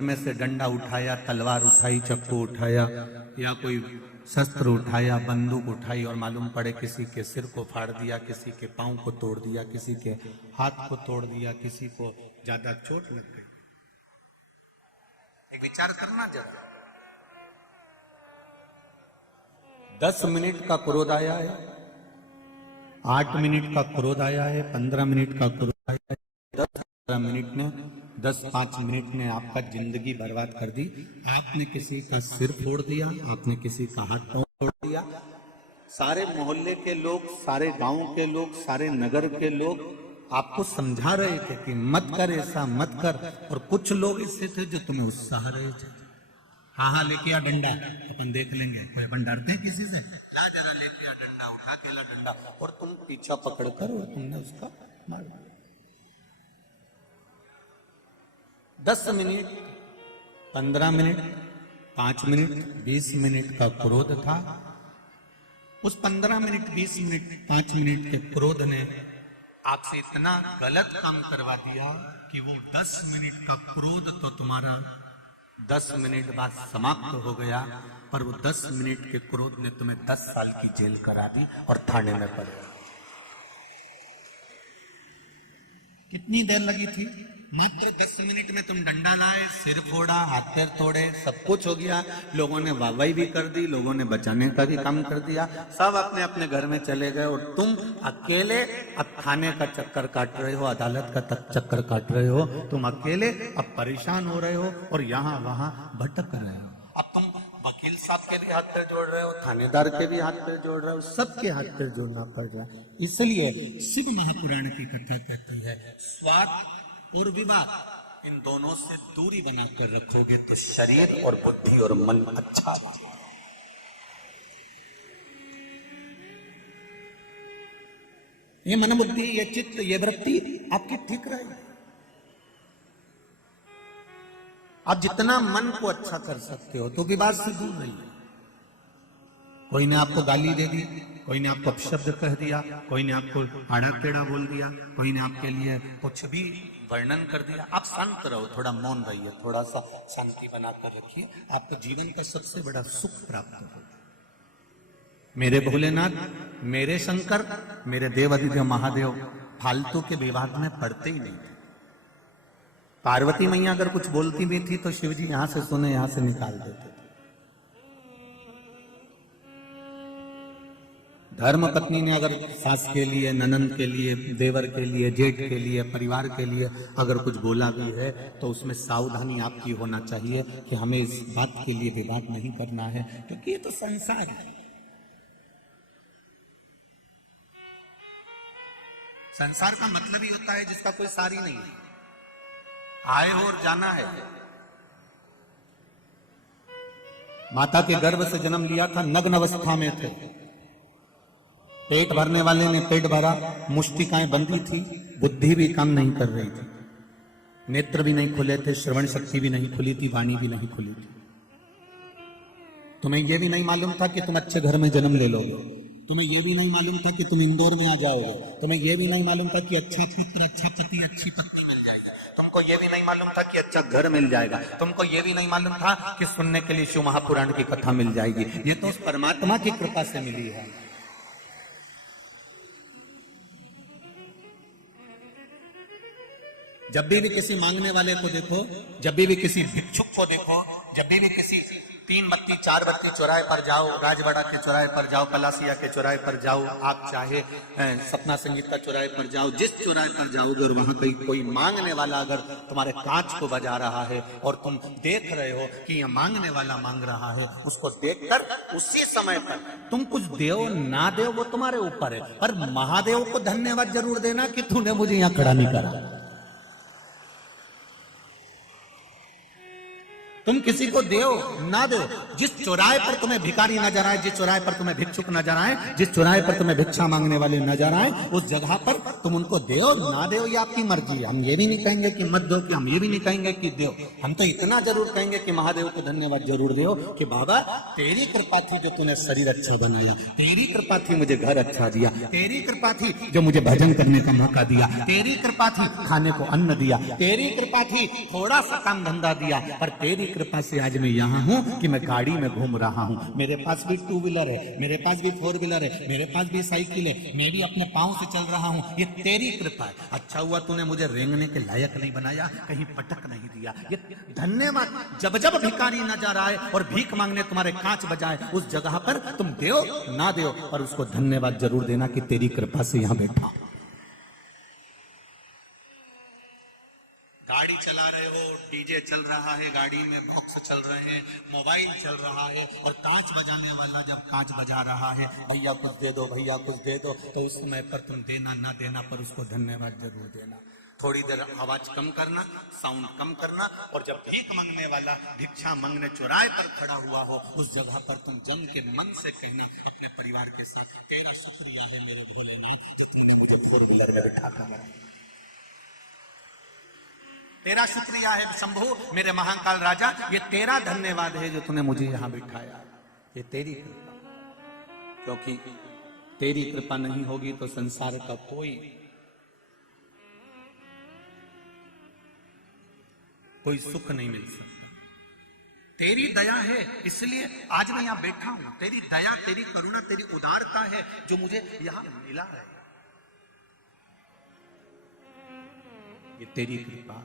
में से डंडा उठाया, तलवार उठाई, चक्कू उठाया या कोई शस्त्र उठाया, बंदूक उठाई और मालूम पड़े किसी के सिर को फाड़ दिया, किसी के पांव को तोड़ दिया, किसी के हाथ को तोड़ दिया, किसी को ज्यादा चोट लग गई। एक विचार करना जरा। 10 मिनट का क्रोध आया है, 8 मिनट का क्रोध आया है, 15 मिनट का क्रोध आया है, 10-15 मिनट ने 10-5 मिनट ने आपका जिंदगी बर्बाद कर दी। आपने किसी का सिर फोड़ दिया, आपने किसी का हाथ तोड़ दिया। सारे मोहल्ले के लोग, सारे गांव के लोग, सारे नगर के लोग आपको समझा रहे थे कि मत कर, ऐसा मत कर, और कुछ लोग ऐसे थे जो तुम्हें उत्साह रहे थे। हाँ हाँ लेके आ डंडा, अपन देख लेंगे। कोई अपन डरते हैं किसी से? ला जरा लेके आ डंडा, उठा के ला डंडा, और तुम पीछा पकड़कर और तुमने उसका मार दिया। 10 मिनट, 15 मिनट, 5 मिनट, 20 मिनट का क्रोध था। उस 15 मिनट, 20 मिनट, 5 मिनट के क्रोध ने आपसे इतना गलत काम करवा दिया कि वो 10 मिनट का क्रोध तो तुम्हारा 10 मिनट बाद समाप्त हो गया, पर वो 10 मिनट के क्रोध ने तुम्हें 10 साल की जेल करा दी और थाने में पड़े। कितनी देर लगी थी? मात्र 10 मिनट में तुम डंडा लाए, सिर फोड़ा, हाथ पैर तोड़े, सब कुछ हो गया। लोगों ने वाहवाही भी कर दी, लोगों ने बचाने का भी काम कर दिया, सब अपने अपने घर में चले गए और तुम अकेले अब थाने का चक्कर काट रहे हो, अदालत का चक्कर काट रहे हो। तुम अकेले अब परेशान हो रहे हो और यहाँ वहां भटक रहे हो। अब तुम वकील साहब के भी हाथ पैर जोड़ रहे हो, थानेदार के भी हाथ पैर जोड़ रहे हो, सबके हाथ पैर जोड़ना पड़ जाए। इसलिए शिव महापुराण की कथा कहती है, स्वार्थ और विवाद इन दोनों से दूरी बनाकर रखोगे तो शरीर और बुद्धि और मन अच्छा होगा। ये मन बुद्धि, ये चित्त, ये वृत्ति आपकी ठीक रहेगी। आप जितना मन को अच्छा कर सकते हो तो विवाद से दूर रहिए। कोई ने आपको गाली दे दी, कोई ने आपको अपशब्द कह दिया, कोई ने आपको आड़ा टेढ़ा बोल दिया, कोई ने आपके लिए कुछ भी वर्णन कर दिया, आप शांत रहो, थोड़ा मौन रहिए, थोड़ा सा शांति बनाकर रखिए, आपको जीवन का सबसे बड़ा सुख प्राप्त होगा। मेरे भोलेनाथ, मेरे शंकर, मेरे देव अधिदेव महादेव फालतू के विवाद में पड़ते ही नहीं थे। पार्वती मैया अगर कुछ बोलती भी थी तो शिव जी यहां से सुने, यहां से निकाल देते थे। धर्म पत्नी ने अगर सास के लिए, ननंद के लिए, देवर के लिए, जेठ के लिए, परिवार के लिए अगर कुछ बोला भी है तो उसमें सावधानी आपकी होना चाहिए कि हमें इस बात के लिए विवाद नहीं करना है, क्योंकि ये तो संसार है। संसार का मतलब ही होता है जिसका कोई सारी नहीं है, आए हो और जाना है। माता के गर्भ से जन्म लिया था, नग्न अवस्था में थे, पेट भरने वाले ने पेट भरा, मुष्टिकाएं बंधी थी, बुद्धि भी काम नहीं कर रही थी, नेत्र भी नहीं खुले थे, श्रवण शक्ति भी नहीं खुली थी, वाणी भी नहीं खुली थी। तुम्हें यह भी नहीं मालूम था कि तुम अच्छे घर में जन्म ले लोगे, तुम्हें यह भी नहीं मालूम था कि तुम इंदौर में आ जाओगे, तुम्हें यह भी नहीं मालूम था कि अच्छा पुत्र, अच्छा पति, अच्छी पत्नी मिल जाएगी, तुमको यह भी नहीं मालूम था कि अच्छा घर मिल जाएगा, तुमको यह भी नहीं मालूम था कि सुनने के लिए शिव महापुराण की कथा मिल जाएगी। ये तो उस परमात्मा की कृपा से मिली है। जब भी किसी मांगने वाले को देखो, जब भी किसी भिक्षुक को देखो, जब भी किसी 3 बत्ती 4 बत्ती चौराहे पर जाओ, राजवाड़ा के चौराहे पर जाओ, पलासिया के चौराहे पर जाओ, आप चाहे सपना संगीत का चौराहे पर जाओ, जिस चौराहे पर जाओगे और वहां कोई मांगने वाला अगर तुम्हारे कांच को बजा रहा है और तुम देख रहे हो कि यह मांगने वाला मांग रहा है, उसको देखकर उसी समय पर तुम कुछ देव ना देव वो तुम्हारे ऊपर है, पर महादेव को धन्यवाद जरूर देना कि तूने मुझे यहाँ खड़ा नहीं करा। तुम किसी को दो ना दो, जिस चौराहे पर तुम्हें भिखारी नजर आए, जिस चौराहे पर तुम्हें भिक्षुक नजर आए, जिस चौराहे पर तुम्हें भिक्षा मांगने वाले नजर आए, उस जगह पर तुम उनको दो ना दो, ये आपकी मर्जी है। हम ये भी नहीं कहेंगे कि मत दो, कि हम ये भी नहीं कहेंगे कि दो। हम तो इतना जरूर कहेंगे कि महादेव को धन्यवाद जरूर दो कि बाबा तेरी कृपा थी जो तूने शरीर अच्छा बनाया, तेरी कृपा थी मुझे घर अच्छा दिया, तेरी कृपा थी जो मुझे भजन करने का मौका दिया, तेरी कृपा थी खाने को अन्न दिया, तेरी कृपा थी थोड़ा सा काम धंधा दिया, पर तेरी कृपा से आज मैं यहाँ हूँ कि मैं गाड़ी में घूम रहा हूँ। मेरे पास भी 2 व्हीलर है, मेरे पास भी 4 व्हीलर है, मेरे पास भी साइकिल है, मैं भी अपने पाँव से चल रहा हूँ। ये तेरी कृपा है। अच्छा हुआ तूने मुझे रेंगने के लायक नहीं बनाया, कहीं पटक नहीं दिया। ये धन्यवाद। जब जब भिखारी नजर आए और भीख मांगने तुम्हारे कांच बजाए, उस जगह पर तुम दो ना दो, पर उसको धन्यवाद जरूर देना कि तेरी कृपा से यहाँ बैठा। गाड़ी चला रहे हो, डीजे चल रहा है, गाड़ी में बॉक्स चल रहे हैं, मोबाइल चल रहा है, और कांच बजाने वाला जब कांच बजा रहा है, भैया कुछ दे दो, भैया कुछ दे दो, तो उस समय पर तुम देना ना देना, पर उसको धन्यवाद जरूर देना। थोड़ी देर आवाज कम करना, साउंड कम करना, और जब भीख मांगने वाला भिक्षा मांगने चौराहे पर खड़ा हुआ हो, उस जगह पर तुम जम के मन से कहना अपने परिवार के साथ, तेरा शुक्रिया है मेरे भोलेनाथ, मुझे 4 व्हीलर में बिठा कर, तेरा शुक्रिया है शंभू मेरे महाकाल राजा, ये तेरा धन्यवाद है जो तूने मुझे यहां बिठाया, ये तेरी कृपा। क्योंकि तेरी कृपा नहीं होगी तो संसार का कोई सुख नहीं मिल सकता। तेरी दया है, इसलिए आज मैं यहां बैठा हूं। तेरी दया, तेरी करुणा, तेरी उदारता है जो मुझे यहां मिला है, ये तेरी कृपा।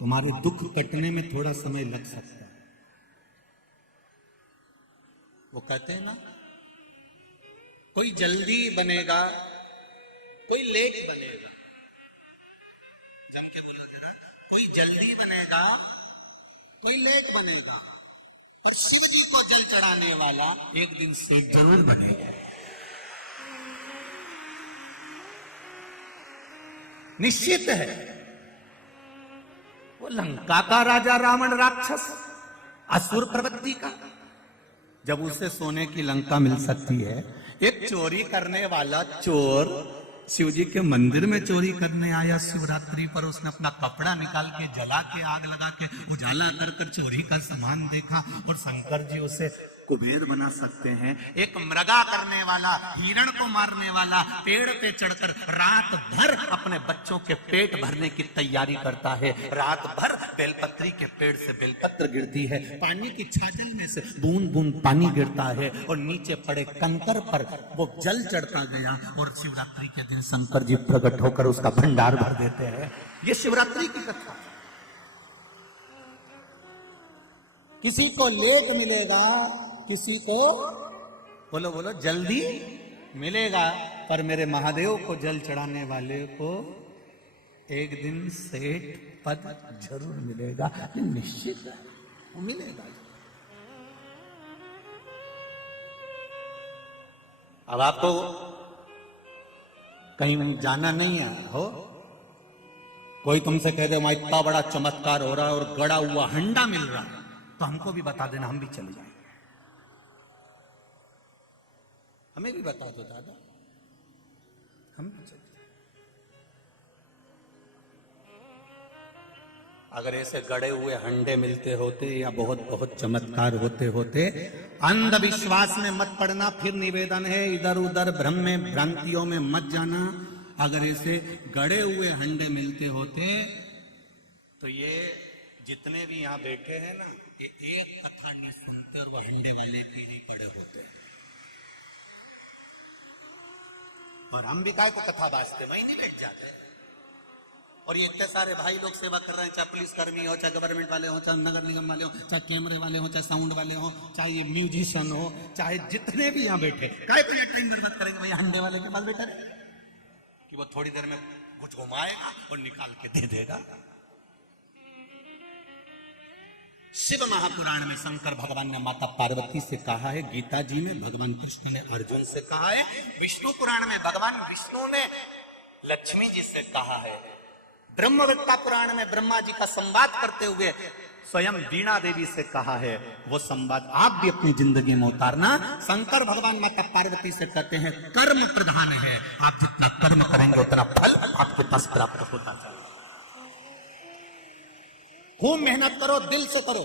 तुम्हारे दुख कटने में थोड़ा समय लग सकता है। वो कहते हैं ना, कोई जल्दी बनेगा, कोई लेट बनेगा। जम के बोलो जरा, कोई जल्दी बनेगा, कोई लेट बनेगा, और शिव जी को जल चढ़ाने वाला एक दिन सीध जरूर बनेगा। निश्चित है। वो लंका का राजा रावण राक्षस, असुर प्रवृत्ति का, जब उसे सोने की लंका मिल सकती है, एक चोरी करने वाला चोर शिव जी के मंदिर में चोरी करने आया शिवरात्रि पर, उसने अपना कपड़ा निकाल के जला के आग लगा के उजाला कर चोरी का सामान देखा, और शंकर जी उसे कुबेर बना सकते हैं। एक मृगा करने वाला, हिरण को मारने वाला, पेड़ पे चढ़कर रात भर अपने बच्चों के पेट भरने की तैयारी करता है। रात भर बेलपत्री के पेड़ से बेलपत्र गिरती है, पानी की छाजल में से बूंद बूंद पानी गिरता है, और नीचे पड़े कंकर पर वो जल चढ़ता गया, और शिवरात्रि के दिन शंकर जी प्रकट होकर उसका भंडार भर देते हैं। ये शिवरात्रि की कथा। किसी को लेट मिलेगा, किसी को बोलो बोलो जल्दी मिलेगा, पर मेरे महादेव को जल चढ़ाने वाले को एक दिन सेठ पद जरूर मिलेगा, निश्चित है, वो मिलेगा। अब आपको कहीं जाना नहीं है हो, कोई तुमसे कह दे वहां इतना बड़ा चमत्कार हो रहा है और गड़ा हुआ हंडा मिल रहा है, तो हमको भी बता देना, हम भी चले जाएंगे। हमें भी बता दो दादा, हम भी चले जाएंगे। अगर ऐसे गड़े हुए हंडे मिलते होते या बहुत बहुत चमत्कार होते होते, अंधविश्वास में मत पड़ना। फिर निवेदन है, इधर उधर भ्रम में भ्रांतियों में मत जाना। अगर ऐसे गड़े हुए हंडे मिलते होते तो ये जितने भी यहाँ बैठे हैं ना, ये एक कथा नहीं सुनते और वो हंडे वाले के लिए खड़े होते हैं। और हम भी काय को कथा बाजते वहीं नहीं बैठ जाते। और ये इतने सारे भाई लोग सेवा कर रहे हैं, चाहे पुलिस कर्मी हो, चाहे गवर्नमेंट वाले हो, चाहे नगर निगम वाले हो, चाहे कैमरे वाले हो, चाहे साउंड वाले हो, चाहे ये म्यूजिशियन हो, चाहे जितने भी यहाँ बैठे, काय को ये टाइम बर्बाद करेंगे भैया हंडे वाले के पास बैठा रहे कि वो थोड़ी देर में कुछ घुमाएगा और निकाल के दे देगा। शिव महापुराण में शंकर भगवान ने माता पार्वती से कहा है, गीता जी में भगवान कृष्ण ने अर्जुन से कहा है, विष्णु पुराण में भगवान विष्णु ने लक्ष्मी जी से कहा है, ब्रह्मवेत्ता पुराण में ब्रह्मा जी का संवाद करते हुए स्वयं वीणा देवी से कहा है। वो संवाद आप भी अपनी जिंदगी में उतारना। शंकर भगवान माता पार्वती से कहते हैं कर्म प्रधान है, आप जितना कर्म करेंगे उतना फल आपके पास प्राप्त होता है। खूब मेहनत करो, दिल से करो,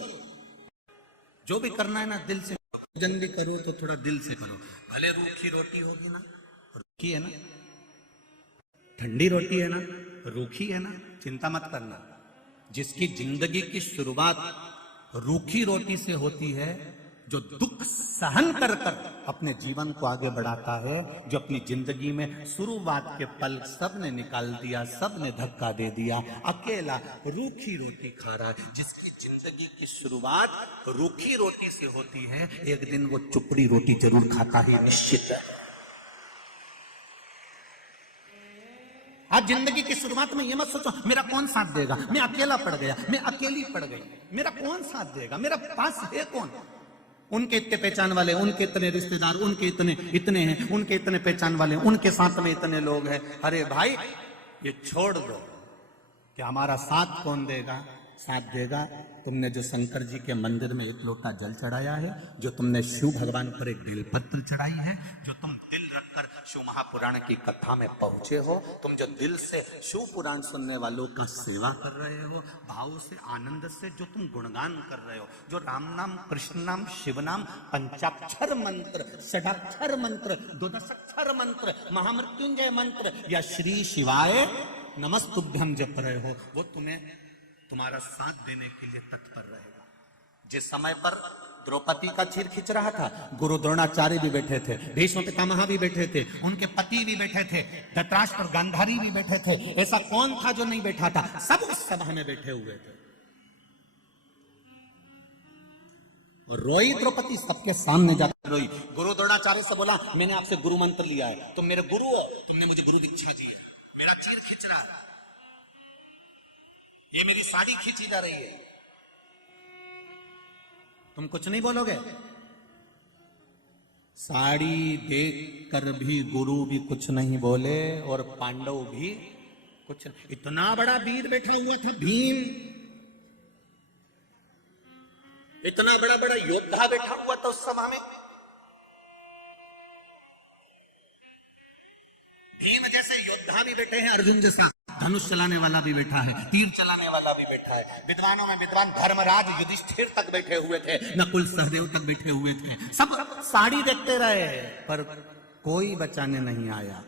जो भी करना है ना दिल से। भोजन भी करो तो थोड़ा दिल से करो। भले रूखी रोटी होगी ना, रूखी है ना, ठंडी रोटी है ना, रूखी है ना, चिंता मत करना। जिसकी जिंदगी की शुरुआत रूखी रोटी से होती है, जो दुख सहन कर कर अपने जीवन को आगे बढ़ाता है, जो अपनी जिंदगी में शुरुआत के पल सबने निकाल दिया, सबने धक्का दे दिया, अकेला रूखी रोटी खा रहा है। जिसकी जिंदगी की शुरुआत रूखी रोटी से होती है, एक दिन वो चुपड़ी रोटी जरूर खाता ही निश्चित है। आप जिंदगी की शुरुआत में ये मत सोचो मेरा कौन साथ देगा, मैं अकेला पड़ गया, मैं अकेली पड़ गई, मेरा कौन साथ देगा, मेरा पास है कौन। उनके इतने पहचान वाले, उनके इतने रिश्तेदार, उनके इतने हैं, उनके इतने पहचान वाले, उनके साथ में इतने लोग हैं। अरे भाई ये छोड़ दो कि हमारा साथ कौन देगा। साथ देगा तुमने जो शंकर जी के मंदिर में एक लोटा जल चढ़ाया है, जो तुमने शिव भगवान पर एक बेलपत्र चढ़ाई है, जो तुम दिल रखकर शिव महापुराण की कथा में पहुंचे हो, तुम जो दिल से शिव पुराण सुनने वालों का सेवा कर रहे हो, भाव से आनंद से जो तुम गुणगान कर रहे हो, जो राम नाम, कृष्ण नाम, शिव नाम, पंचाक्षर मंत्र, षडाक्षर मंत्र, द्वादशाक्षर मंत्र, महामृत्युंजय मंत्र या श्री शिवाय नमस्तुभ्यम जप रहे हो, वो तुम्हें तुम्हारा साथ देने के लिए तत्पर रहेगा। जिस समय पर द्रौपदी का चीर खींच रहा था, गुरु द्रोणाचार्य भी बैठे थे, भीष्म पितामह भी बैठे थे, उनके पति भी बैठे थे, धृतराष्ट्र गांधारी भी बैठे थे। ऐसा कौन था जो नहीं बैठा था? सब उस सभा में बैठे हुए थे। रोई द्रौपदी, सबके सामने जाकर रोई। गुरु द्रोणाचार्य से बोला मैंने आपसे गुरु मंत्र लिया है, तुम मेरे गुरु हो, तुमने मुझे गुरु दीक्षा दी है, मेरा चीर खींच रहा है, ये मेरी साड़ी खींची जा रही है, तुम कुछ नहीं बोलोगे? साड़ी देख कर भी गुरु भी कुछ नहीं बोले और पांडव भी कुछ। इतना बड़ा वीर बैठा हुआ था भीम, इतना बड़ा बड़ा योद्धा बैठा हुआ था उस सभा में। भीम जैसे योद्धा भी बैठे हैं, अर्जुन जैसा धनुष चलाने वाला भी बैठा है, तीर चलाने वाला भी बैठा है, विद्वानों में विद्वान धर्मराज युधिष्ठिर तक बैठे हुए थे, नकुल सहदेव तक बैठे हुए थे। सब साड़ी देखते रहे पर कोई बचाने नहीं आया।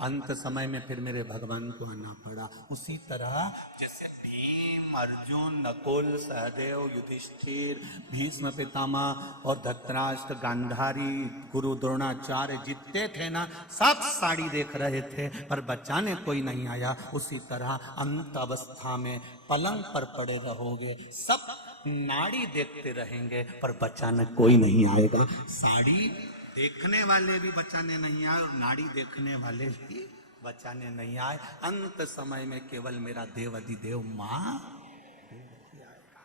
अंत समय में फिर मेरे भगवान को आना पड़ा। उसी तरह जैसे भीम, अर्जुन, नकुल, सहदेव, युधिष्ठिर, भीष्म पितामह और धृतराष्ट्र, गांधारी, गुरु द्रोणाचार्य जितने थे ना, सब साड़ी देख रहे थे पर बचाने कोई नहीं आया। उसी तरह अंत अवस्था में पलंग पर पड़े रहोगे, सब नाड़ी देखते रहेंगे पर बचाने कोई नहीं आएगा। साड़ी देखने वाले भी बचाने नहीं आए और नाड़ी देखने वाले भी बचाने नहीं आए। अंत समय में केवल मेरा देव अधिदेव मां आएगा।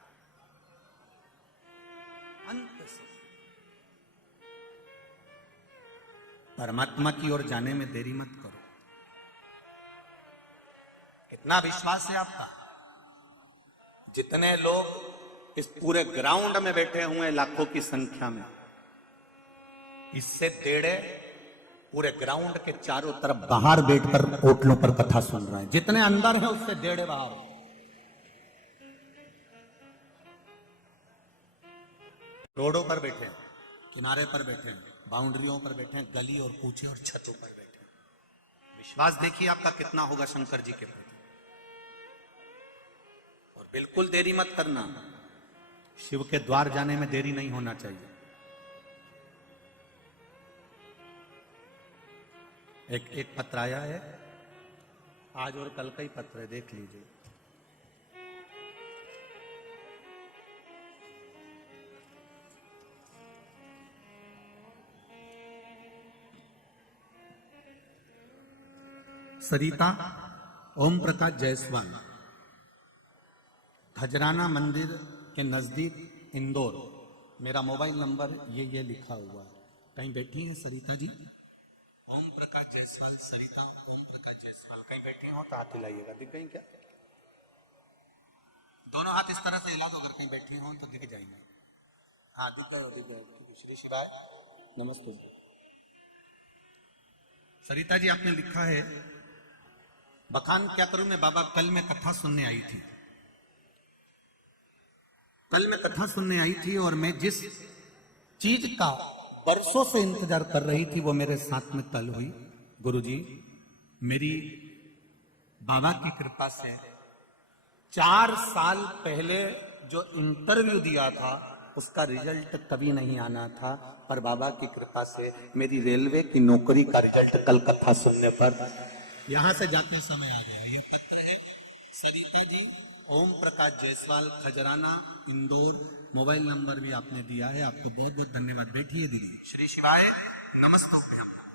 अंत समय परमात्मा की ओर जाने में देरी मत करो। कितना विश्वास है आपका? जितने लोग इस पूरे ग्राउंड में बैठे हुए लाखों की संख्या में, इससे डेढ़े पूरे ग्राउंड के चारों तरफ बाहर बैठकर होटलों पर कथा सुन रहे हैं। जितने अंदर हैं उससे डेढ़े बाहर। रोडों पर बैठे, किनारे पर बैठे, बाउंड्रियों पर बैठे, गली और कूचे और छतों पर बैठे। विश्वास देखिए आपका कितना होगा शंकर जी के प्रति। और बिल्कुल देरी मत करना, शिव के द्वार जाने में देरी नहीं होना चाहिए। एक पत्र आया है, आज और कल का ही पत्र है, देख लीजिए। सरिता ओम प्रकाश जायसवाल, खजराना मंदिर के नजदीक इंदौर, मेरा मोबाइल नंबर ये लिखा हुआ है। कहीं बैठी हैं सरिता जी? ओम प्रकाश जायसवाल, सरिता ओम प्रकाश जायसवाल कहीं बैठी हो तो हाथ हिलाइएगा। दिख गई क्या? दोनों हाथ इस तरह से हिला दो, अगर कहीं बैठी हो तो दिख जाएंगे। हाँ दिख गए, दिख गए। श्री शिवाय, नमस्ते। सरिता जी आपने लिखा है, बखान क्या करूं मैं बाबा, कल मैं कथा सुनने आई थी। कल मैं कथा सुनने आई थी और मैं जिस चीज का बरसों से इंतजार कर रही थी वो मेरे साथ में कल हुई। गुरुजी, मेरी बाबा की कृपा से 4 साल पहले जो इंटरव्यू दिया था उसका रिजल्ट कभी नहीं आना था, पर बाबा की कृपा से मेरी रेलवे की नौकरी का रिजल्ट कल कथा सुनने पर यहां से जाते समय आ गया। यह पत्र है सरिता जी, ओम प्रकाश जायसवाल, खजराना, इंदौर। मोबाइल नंबर भी आपने दिया है, आपको बहुत बहुत धन्यवाद। बैठिए दीदी। श्री शिवाय, नमस्ते।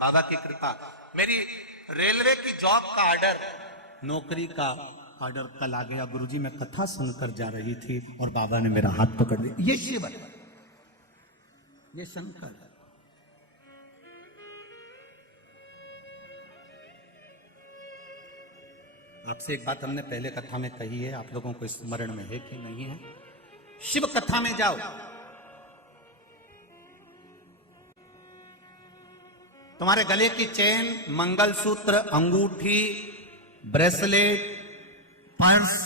बाबा की कृपा, मेरी रेलवे की जॉब का ऑर्डर, नौकरी का ऑर्डर कल आ गया। गुरुजी मैं कथा सुनकर जा रही थी और बाबा ने मेरा हाथ पकड़ लिया। ये शिव है, ये शंकर है। आपसे एक बात हमने पहले कथा में कही है, आप लोगों को स्मरण में है कि नहीं है? शिव कथा में जाओ, तुम्हारे गले की चेन, मंगलसूत्र, अंगूठी, ब्रेसलेट, पर्स,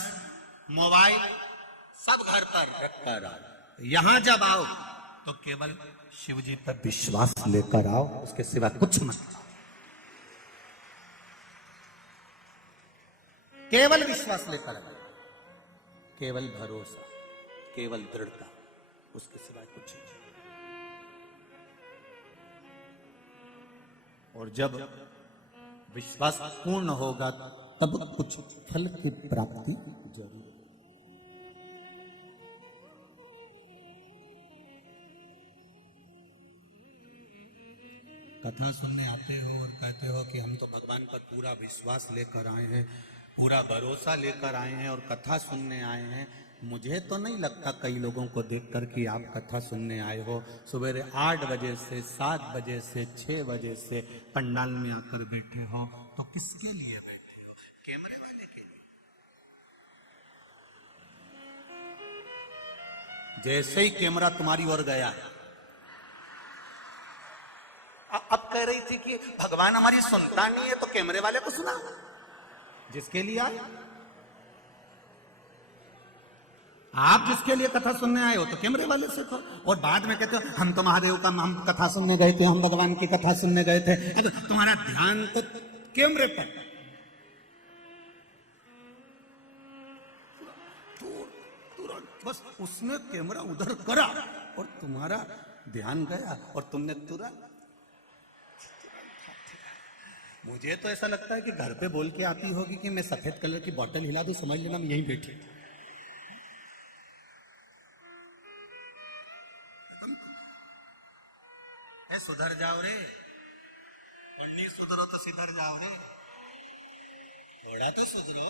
मोबाइल सब घर पर रखकर आओ। यहां जब आओ तो केवल शिव जी पर विश्वास लेकर आओ, उसके सिवा कुछ मत। केवल विश्वास लेकर आओ, केवल भरोसा, केवल दृढ़ता, उसके सिवा कुछ नहीं। और जब विश्वास पूर्ण होगा तब कुछ फल की प्राप्ति जरूर। कथा सुनने आते हो और कहते हो कि हम तो भगवान पर पूरा विश्वास लेकर आए हैं, पूरा भरोसा लेकर आए हैं और कथा सुनने आए हैं। मुझे तो नहीं लगता कई लोगों को देखकर कि आप कथा सुनने आए हो। सवेरे 8 बजे से 7 बजे से 6 बजे से पंडाल में आकर बैठे हो, तो किसके लिए बैठे हो? कैमरे वाले के लिए। जैसे ही कैमरा तुम्हारी ओर गया, अब कह रही थी कि भगवान हमारी सुनता नहीं है तो कैमरे वाले को सुना। जिसके लिए आए, आप जिसके लिए कथा सुनने आए हो तो कैमरे वाले से कहो, और बाद में कहते हो हम तो महादेव का, हम कथा सुनने गए थे, हम भगवान की कथा सुनने गए थे। अब तुम्हारा ध्यान तो कैमरे पर, तुरंत बस उसने कैमरा उधर करा और तुम्हारा ध्यान गया और तुमने तुरंत। मुझे तो ऐसा लगता है कि घर पे बोल के आती होगी कि मैं सफेद कलर की बोतल हिला दूं, समझ लेना मैं यहीं बैठी। सुधर जाओ रे, पढ़नी सुधरो तो सुधर जाओ रे, थोड़ा तो सुधरो।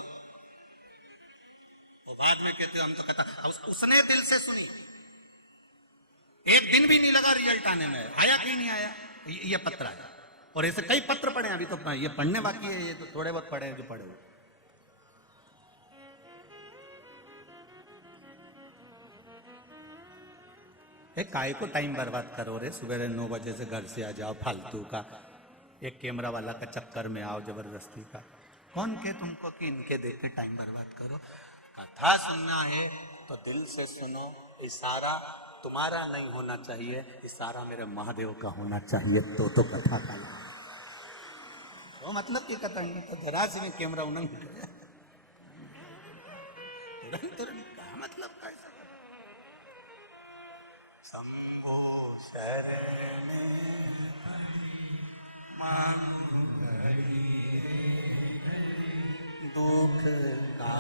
और बाद में कहते हो हम तो कहता, उसने दिल से सुनी, एक दिन भी नहीं लगा रिजल्ट आने में। आया कि नहीं आया? ये पत्र आया, और ऐसे कई पत्र पढ़े, अभी तो ये पढ़ने बाकी है, ये तो थोड़े बहुत पढ़े जो पढ़े हुए। काय को टाइम बर्बाद करो रे, सुबह 9 बजे से घर से आ जाओ फालतू का, एक कैमरा वाला का चक्कर में आओ जबरदस्ती का। कौन के तुमको कि इनके देख के टाइम बर्बाद करो? कथा सुनना है तो दिल से सुनो, इशारा तुम्हारा नहीं होना चाहिए, इशारा मेरे महादेव का होना चाहिए, तो कथा का तो मतलब की कथा नहीं तो जरा से कैमरा उन्हें तुरंत मतलब कैसा शंभो शरण दुख का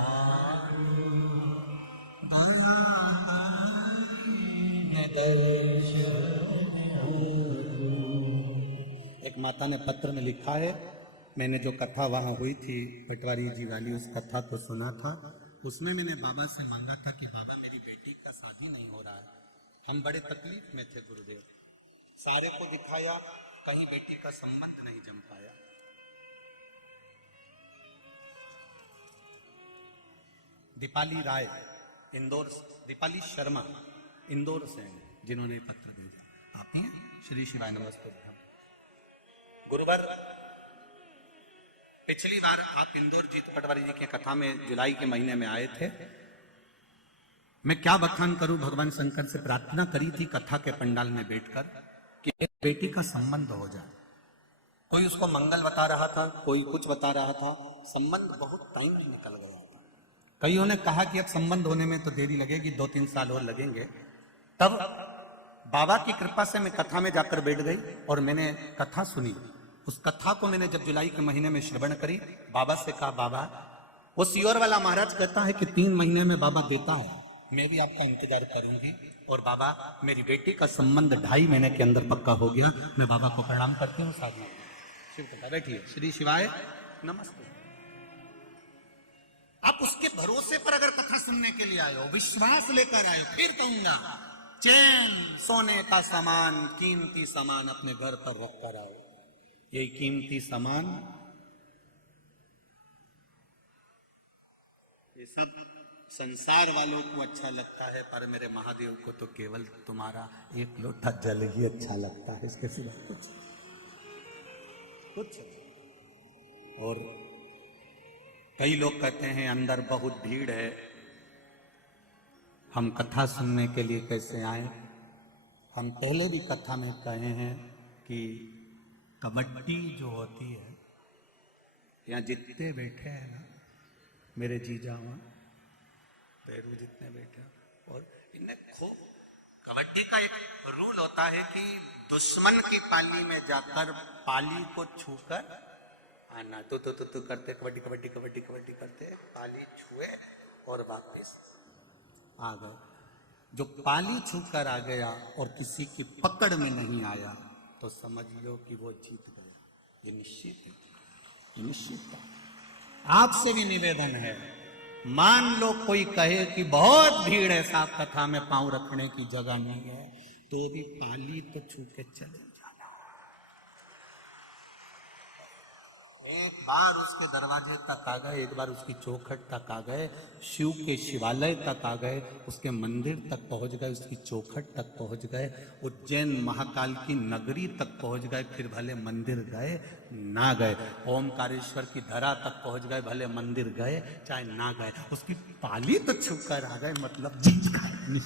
एक माता ने पत्र में लिखा है, मैंने जो कथा वहां हुई थी पटवारी जी वाली, उस कथा को सुना था। उसमें मैंने बाबा से मांगा था कि बाबा मेरी बेटी का शादी हम बड़े तकलीफ में थे गुरुदेव, सारे को दिखाया, कहीं बेटी का संबंध नहीं जम पाया। दीपाली राय इंदौर, दीपाली शर्मा इंदौर से हैं, जिन्होंने पत्र भेजा। आप ही हैं? श्री शिवाय नमस्ते। गुरुवर, पिछली बार आप इंदौर जीत पटवारी जी की कथा में जुलाई के महीने में आए थे। मैं क्या बखान करूं, भगवान शंकर से प्रार्थना करी थी कथा के पंडाल में बैठकर कि एक बेटी का संबंध हो जाए। कोई उसको मंगल बता रहा था, कोई कुछ बता रहा था, संबंध बहुत टाइम निकल गया था। कईयों ने कहा कि अब संबंध होने में तो देरी लगेगी, 2-3 साल और लगेंगे। तब बाबा की कृपा से मैं कथा में जाकर बैठ गई और मैंने कथा सुनी। उस कथा को मैंने जब जुलाई के महीने में श्रवण करी, बाबा से कहा, बाबा, वो सियोर वाला महाराज कहता है कि 3 महीने में बाबा देता है, मैं भी आपका इंतजार करूंगी। और बाबा, मेरी बेटी का संबंध 2.5 महीने के अंदर पक्का हो गया। मैं बाबा को प्रणाम करती हूँ। साधु शिव कथा बैठिए। श्री शिवाय नमस्ते। आप उसके भरोसे पर अगर कथा सुनने के लिए आए हो, विश्वास लेकर आए हो, फिर कहूंगा चैन सोने का सामान, कीमती सामान अपने घर पर रख कर आओ। ये कीमती सामान, ये सब संसार वालों को अच्छा लगता है, पर मेरे महादेव को तो केवल तुम्हारा 1 लोटा जल ही अच्छा लगता है, इसके सिवा कुछ। और कई लोग कहते हैं अंदर बहुत भीड़ है, हम कथा सुनने के लिए कैसे आए। हम पहले भी कथा में कहे हैं कि कबड्डी जो होती है, यहाँ जितने बैठे हैं ना, मेरे जीजा वहां पैरू जितने बैठे, और इन्हें खूब, कबड्डी का एक रूल होता है कि दुश्मन की पाली में जाकर पाली को छूकर आना। तो करते कबड्डी कबड्डी कबड्डी कबड्डी करते, पाली छुए और वापस आ गए। जो पाली छूकर आ गया और किसी की पकड़ में नहीं आया, तो समझ लो कि वो जीत गया। ये निश्चित है, ये निश्चित है। आपसे भी निवेदन है, मान लो कोई कहे कि बहुत भीड़ है, साफ कथा में पांव रखने की जगह नहीं है, तो भी पाली तो छू के चले जाना। एक बार उसके दरवाजे तक आ गए, एक बार उसकी चौखट तक आ गए, शिव के शिवालय तक आ गए, उसके मंदिर तक पहुंच गए, उसकी चौखट तक पहुंच गए, उज्जैन महाकाल की नगरी तक पहुंच गए, फिर भले मंदिर गए ना गए, ओमकारेश्वर की धरा तक पहुंच गए, भले मंदिर गए चाहे ना गए, उसकी पाली तो छूकर आ गए, मतलब जीत गए।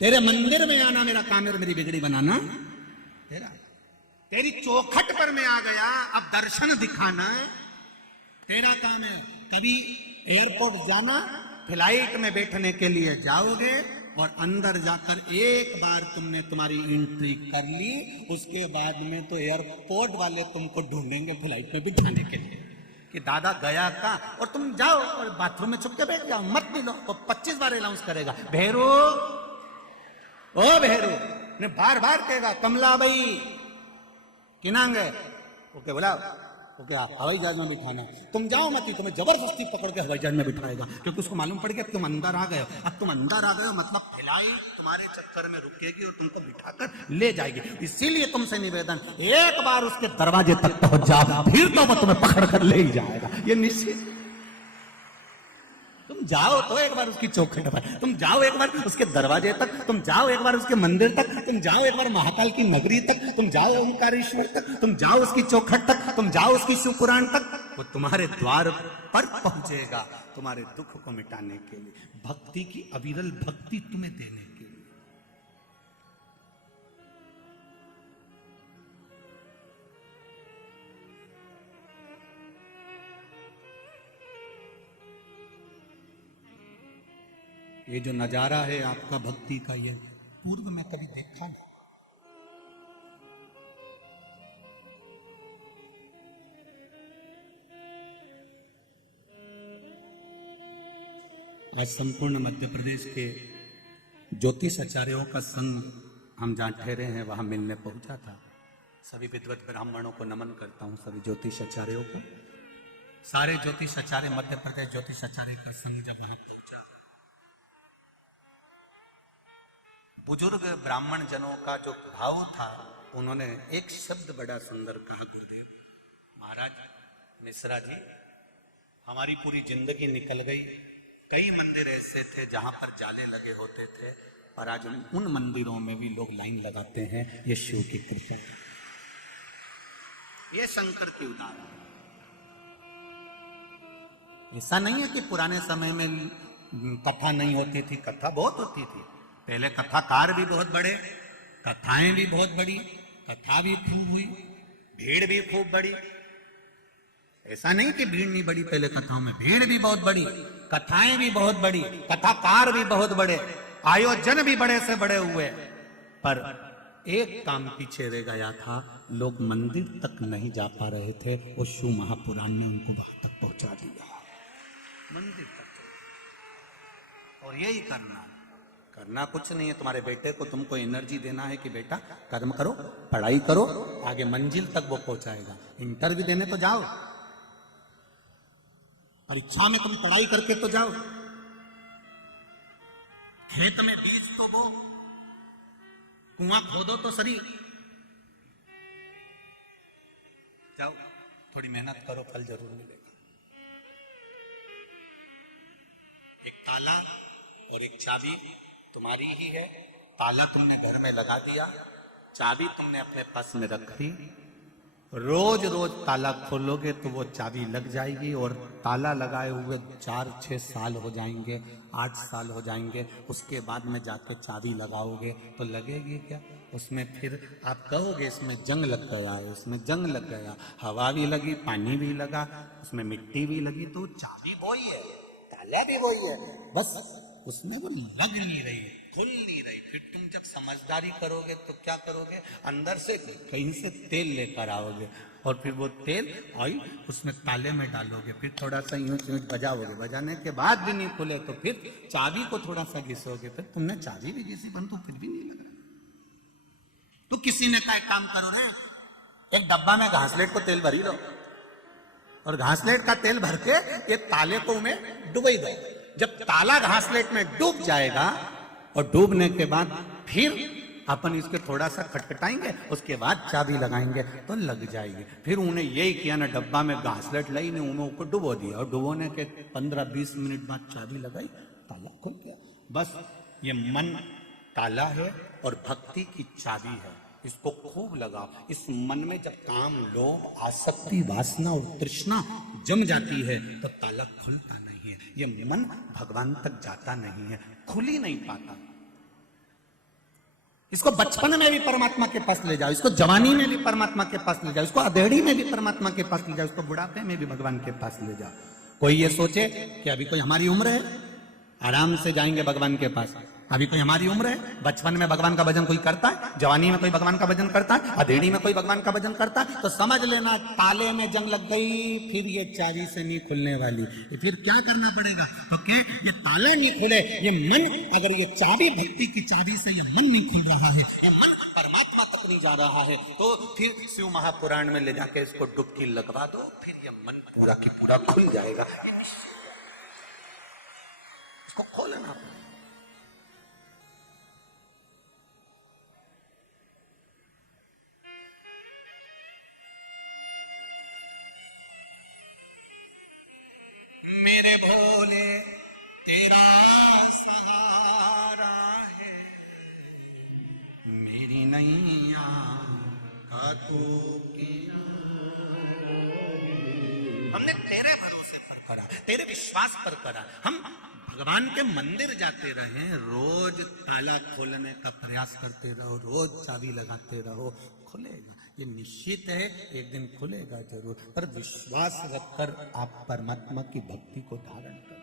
तेरे मंदिर में आना मेरा काम है, मेरी बिगड़ी बनाना तेरा। तेरी चौखट पर मैं आ गया, अब दर्शन दिखाना तेरा काम है। कभी एयरपोर्ट जाना, फ्लाइट में बैठने के लिए जाओगे और अंदर जाकर एक बार तुमने तुम्हारी एंट्री कर ली, उसके बाद में तो एयरपोर्ट वाले तुमको ढूंढेंगे फ्लाइट में बिठाने के लिए कि दादा गया का, और तुम जाओ और बाथरूम में छुप के बैठ जाओ, मत मिलो, तो 25 बार अनाउंस करेगा, भेरू ओ भेरू, ने बार बार कहेगा कमला भाई किनांगे, ओके बोला, ओके आप हवाई जहाज में बिठाना। तुम जाओ मत, तुम्हें जबरदस्ती पकड़ के हवाई जहाज में बिठाएगा, क्योंकि उसको मालूम पड़ गया तुम अंदर आ गए हो। अब तुम अंदर आ गए हो मतलब फ्लाइट तुम्हारे चक्कर में रुकेगी और तुमको बिठाकर ले जाएगी। इसीलिए तुमसे निवेदन, एक बार उसके दरवाजे तक पहुंच जाओ, फिर तो वो तुम्हें पकड़ कर ले ही जाएगा, ये निश्चित। तुम जाओ तो एक बार उसकी चौखट पर, तुम जाओ एक बार उसके दरवाजे तक, तुम जाओ एक बार उसके मंदिर तक, तुम जाओ एक बार महाकाल की नगरी तक, तुम जाओ ओंकारेश्वर तक, तुम जाओ उसकी चौखट तक, तुम जाओ उसकी शिव पुराण तक, वो तुम्हारे द्वार पर पहुंचेगा तुम्हारे दुख को मिटाने के लिए, भक्ति की अविरल भक्ति तुम्हें देने के लिए। ये जो नजारा है आपका भक्ति का, ये पूर्व में कभी देखा नहीं। आज संपूर्ण मध्य प्रदेश के ज्योतिष आचार्यों का संघ हम जहाँ ठहरे हैं वहां मिलने पहुंचा था। सभी विद्वत ब्राह्मणों को नमन करता हूं, सभी ज्योतिष आचार्यों को। सारे ज्योतिष आचार्य, मध्य प्रदेश ज्योतिष आचार्य का संघ जब वहां पहुंचा, बुजुर्ग ब्राह्मण जनों का जो भाव था, उन्होंने एक शब्द बड़ा सुंदर कहा, गुरुदेव महाराज मिश्रा जी, हमारी पूरी जिंदगी निकल गई, कई मंदिर ऐसे थे जहां पर जाले लगे होते थे, और आज उन मंदिरों में भी लोग लाइन लगाते हैं। ये शिव की कृपा, ये शंकर की उदाहरण। ऐसा नहीं है कि पुराने समय में कथा नहीं होती थी, कथा बहुत होती थी। पहले कथाकार भी बहुत बड़े, कथाएं भी बहुत बड़ी, कथा भी खूब हुई, भीड़ भी खूब बड़ी। ऐसा नहीं कि भीड़ नहीं बड़ी, पहले कथाओं में भीड़ भी बहुत बड़ी, कथाएं भी बहुत बड़ी, कथाकार भी बहुत बड़े, आयोजन भी बड़े से बड़े हुए। पर एक काम पीछे रह गया था, लोग मंदिर तक नहीं जा पा रहे थे, वो शिव महापुराण ने उनको वहां तक पहुंचा दिया, मंदिर तक। और यही करना कुछ नहीं है। तुम्हारे बेटे को तुमको एनर्जी देना है कि बेटा कर्म करो, पढ़ाई करो, आगे मंजिल तक वो पहुंचाएगा। इंटरव्यू देने तो जाओ, परीक्षा में तुम पढ़ाई करके तो जाओ, खेत में बीज तो बो, कुआं खोदो तो सही, जाओ थोड़ी मेहनत करो, फल जरूर मिलेगा। एक ताला और एक चाबी तुम्हारी ही है। ताला तुमने घर में लगा दिया, चाबी तुमने अपने पास में रख दी। रोज रोज ताला खोलोगे तो वो चाबी लग जाएगी, और ताला लगाए हुए 4-6 साल हो जाएंगे, 8 साल हो जाएंगे, उसके बाद में जाके चाबी लगाओगे तो लगेगी क्या? उसमें फिर आप कहोगे इसमें जंग लग गया है, उसमें जंग लग गया, हवा भी लगी, पानी भी लगा, उसमें मिट्टी भी लगी, तो चाबी वही है, ताला भी वही है, बस उसमें वो लग नहीं रही, खुल नहीं रही। फिर तुम जब समझदारी करोगे तो क्या करोगे, अंदर से कहीं से तेल लेकर आओगे, और फिर वो तेल ऑयल उसमें ताले में डालोगे, फिर थोड़ा सा यूं यूं बजाओगे, बजाने के बाद भी नहीं खुले तो फिर चाबी को थोड़ा सा घिसोगे, फिर तुमने चाबी भी घिसी परंतु फिर भी नहीं लगा। तो किसी ने कहा एक काम करो रे, एक डब्बा में घासलेट को तेल भरी लो, और घासलेट का तेल भर के ये ताले को उन्हें डुबई दो। जब ताला घासलेट में डूब जाएगा, और डूबने के बाद फिर अपन इसके थोड़ा सा खटखटाएंगे, उसके बाद चाबी लगाएंगे तो लग जाएगी। फिर उन्हें यही किया ना, डब्बा में घासलेट लाई ने, उन्हें ऊपर डुबो दिया, और डुबोने के 15-20 मिनट बाद चाबी लगाई, ताला खुल गया। बस ये मन ताला है और भक्ति की चाबी है, इसको खूब लगाओ। इस मन में जब काम, लोभ, आसक्ति, वासना और तृष्णा जम जाती है तो ताला खुलता नहीं है, ये मन भगवान तक जाता नहीं है, खुल ही नहीं पाता। इसको बचपन में भी परमात्मा के पास ले जाओ, इसको जवानी में भी परमात्मा के पास ले जाओ, इसको अधेड़ी में भी परमात्मा के पास ले जाओ, इसको बुढ़ापे में भी भगवान के पास ले जाओ। कोई ये सोचे कि अभी कोई हमारी उम्र है, आराम से जाएंगे भगवान के पास। अभी कोई हमारी उम्र है, बचपन में भगवान का भजन कोई करता है, जवानी में कोई भगवान का भजन करता है, अधेड़ी में कोई भगवान का भजन करता है, तो समझ लेना ताले में जंग लग गई, फिर ये चाबी से नहीं खुलने वाली। फिर क्या करना पड़ेगा? तो क्या ये ताला नहीं खुले, ये मन, अगर ये चाबी, भक्ति की चाबी से ये मन नहीं खुल रहा है, ये मन परमात्मा तक नहीं जा रहा है, तो फिर शिव महापुराण में ले जाके इसको डुबकी लगवा दो, फिर ये मन पूरा की पूरा खुल जाएगा। इसको खोलना मेरे भोले तेरा सहारा है, मेरी नैया का तू हमने तेरे भरोसे पर करा, तेरे विश्वास पर करा। हम भगवान के मंदिर जाते रहे, रोज ताला खोलने का प्रयास करते रहो, रोज चाबी लगाते रहो, खुलेगा, ये निश्चित है, एक दिन खुलेगा जरूर। पर विश्वास रखकर आप परमात्मा की भक्ति को धारण करें।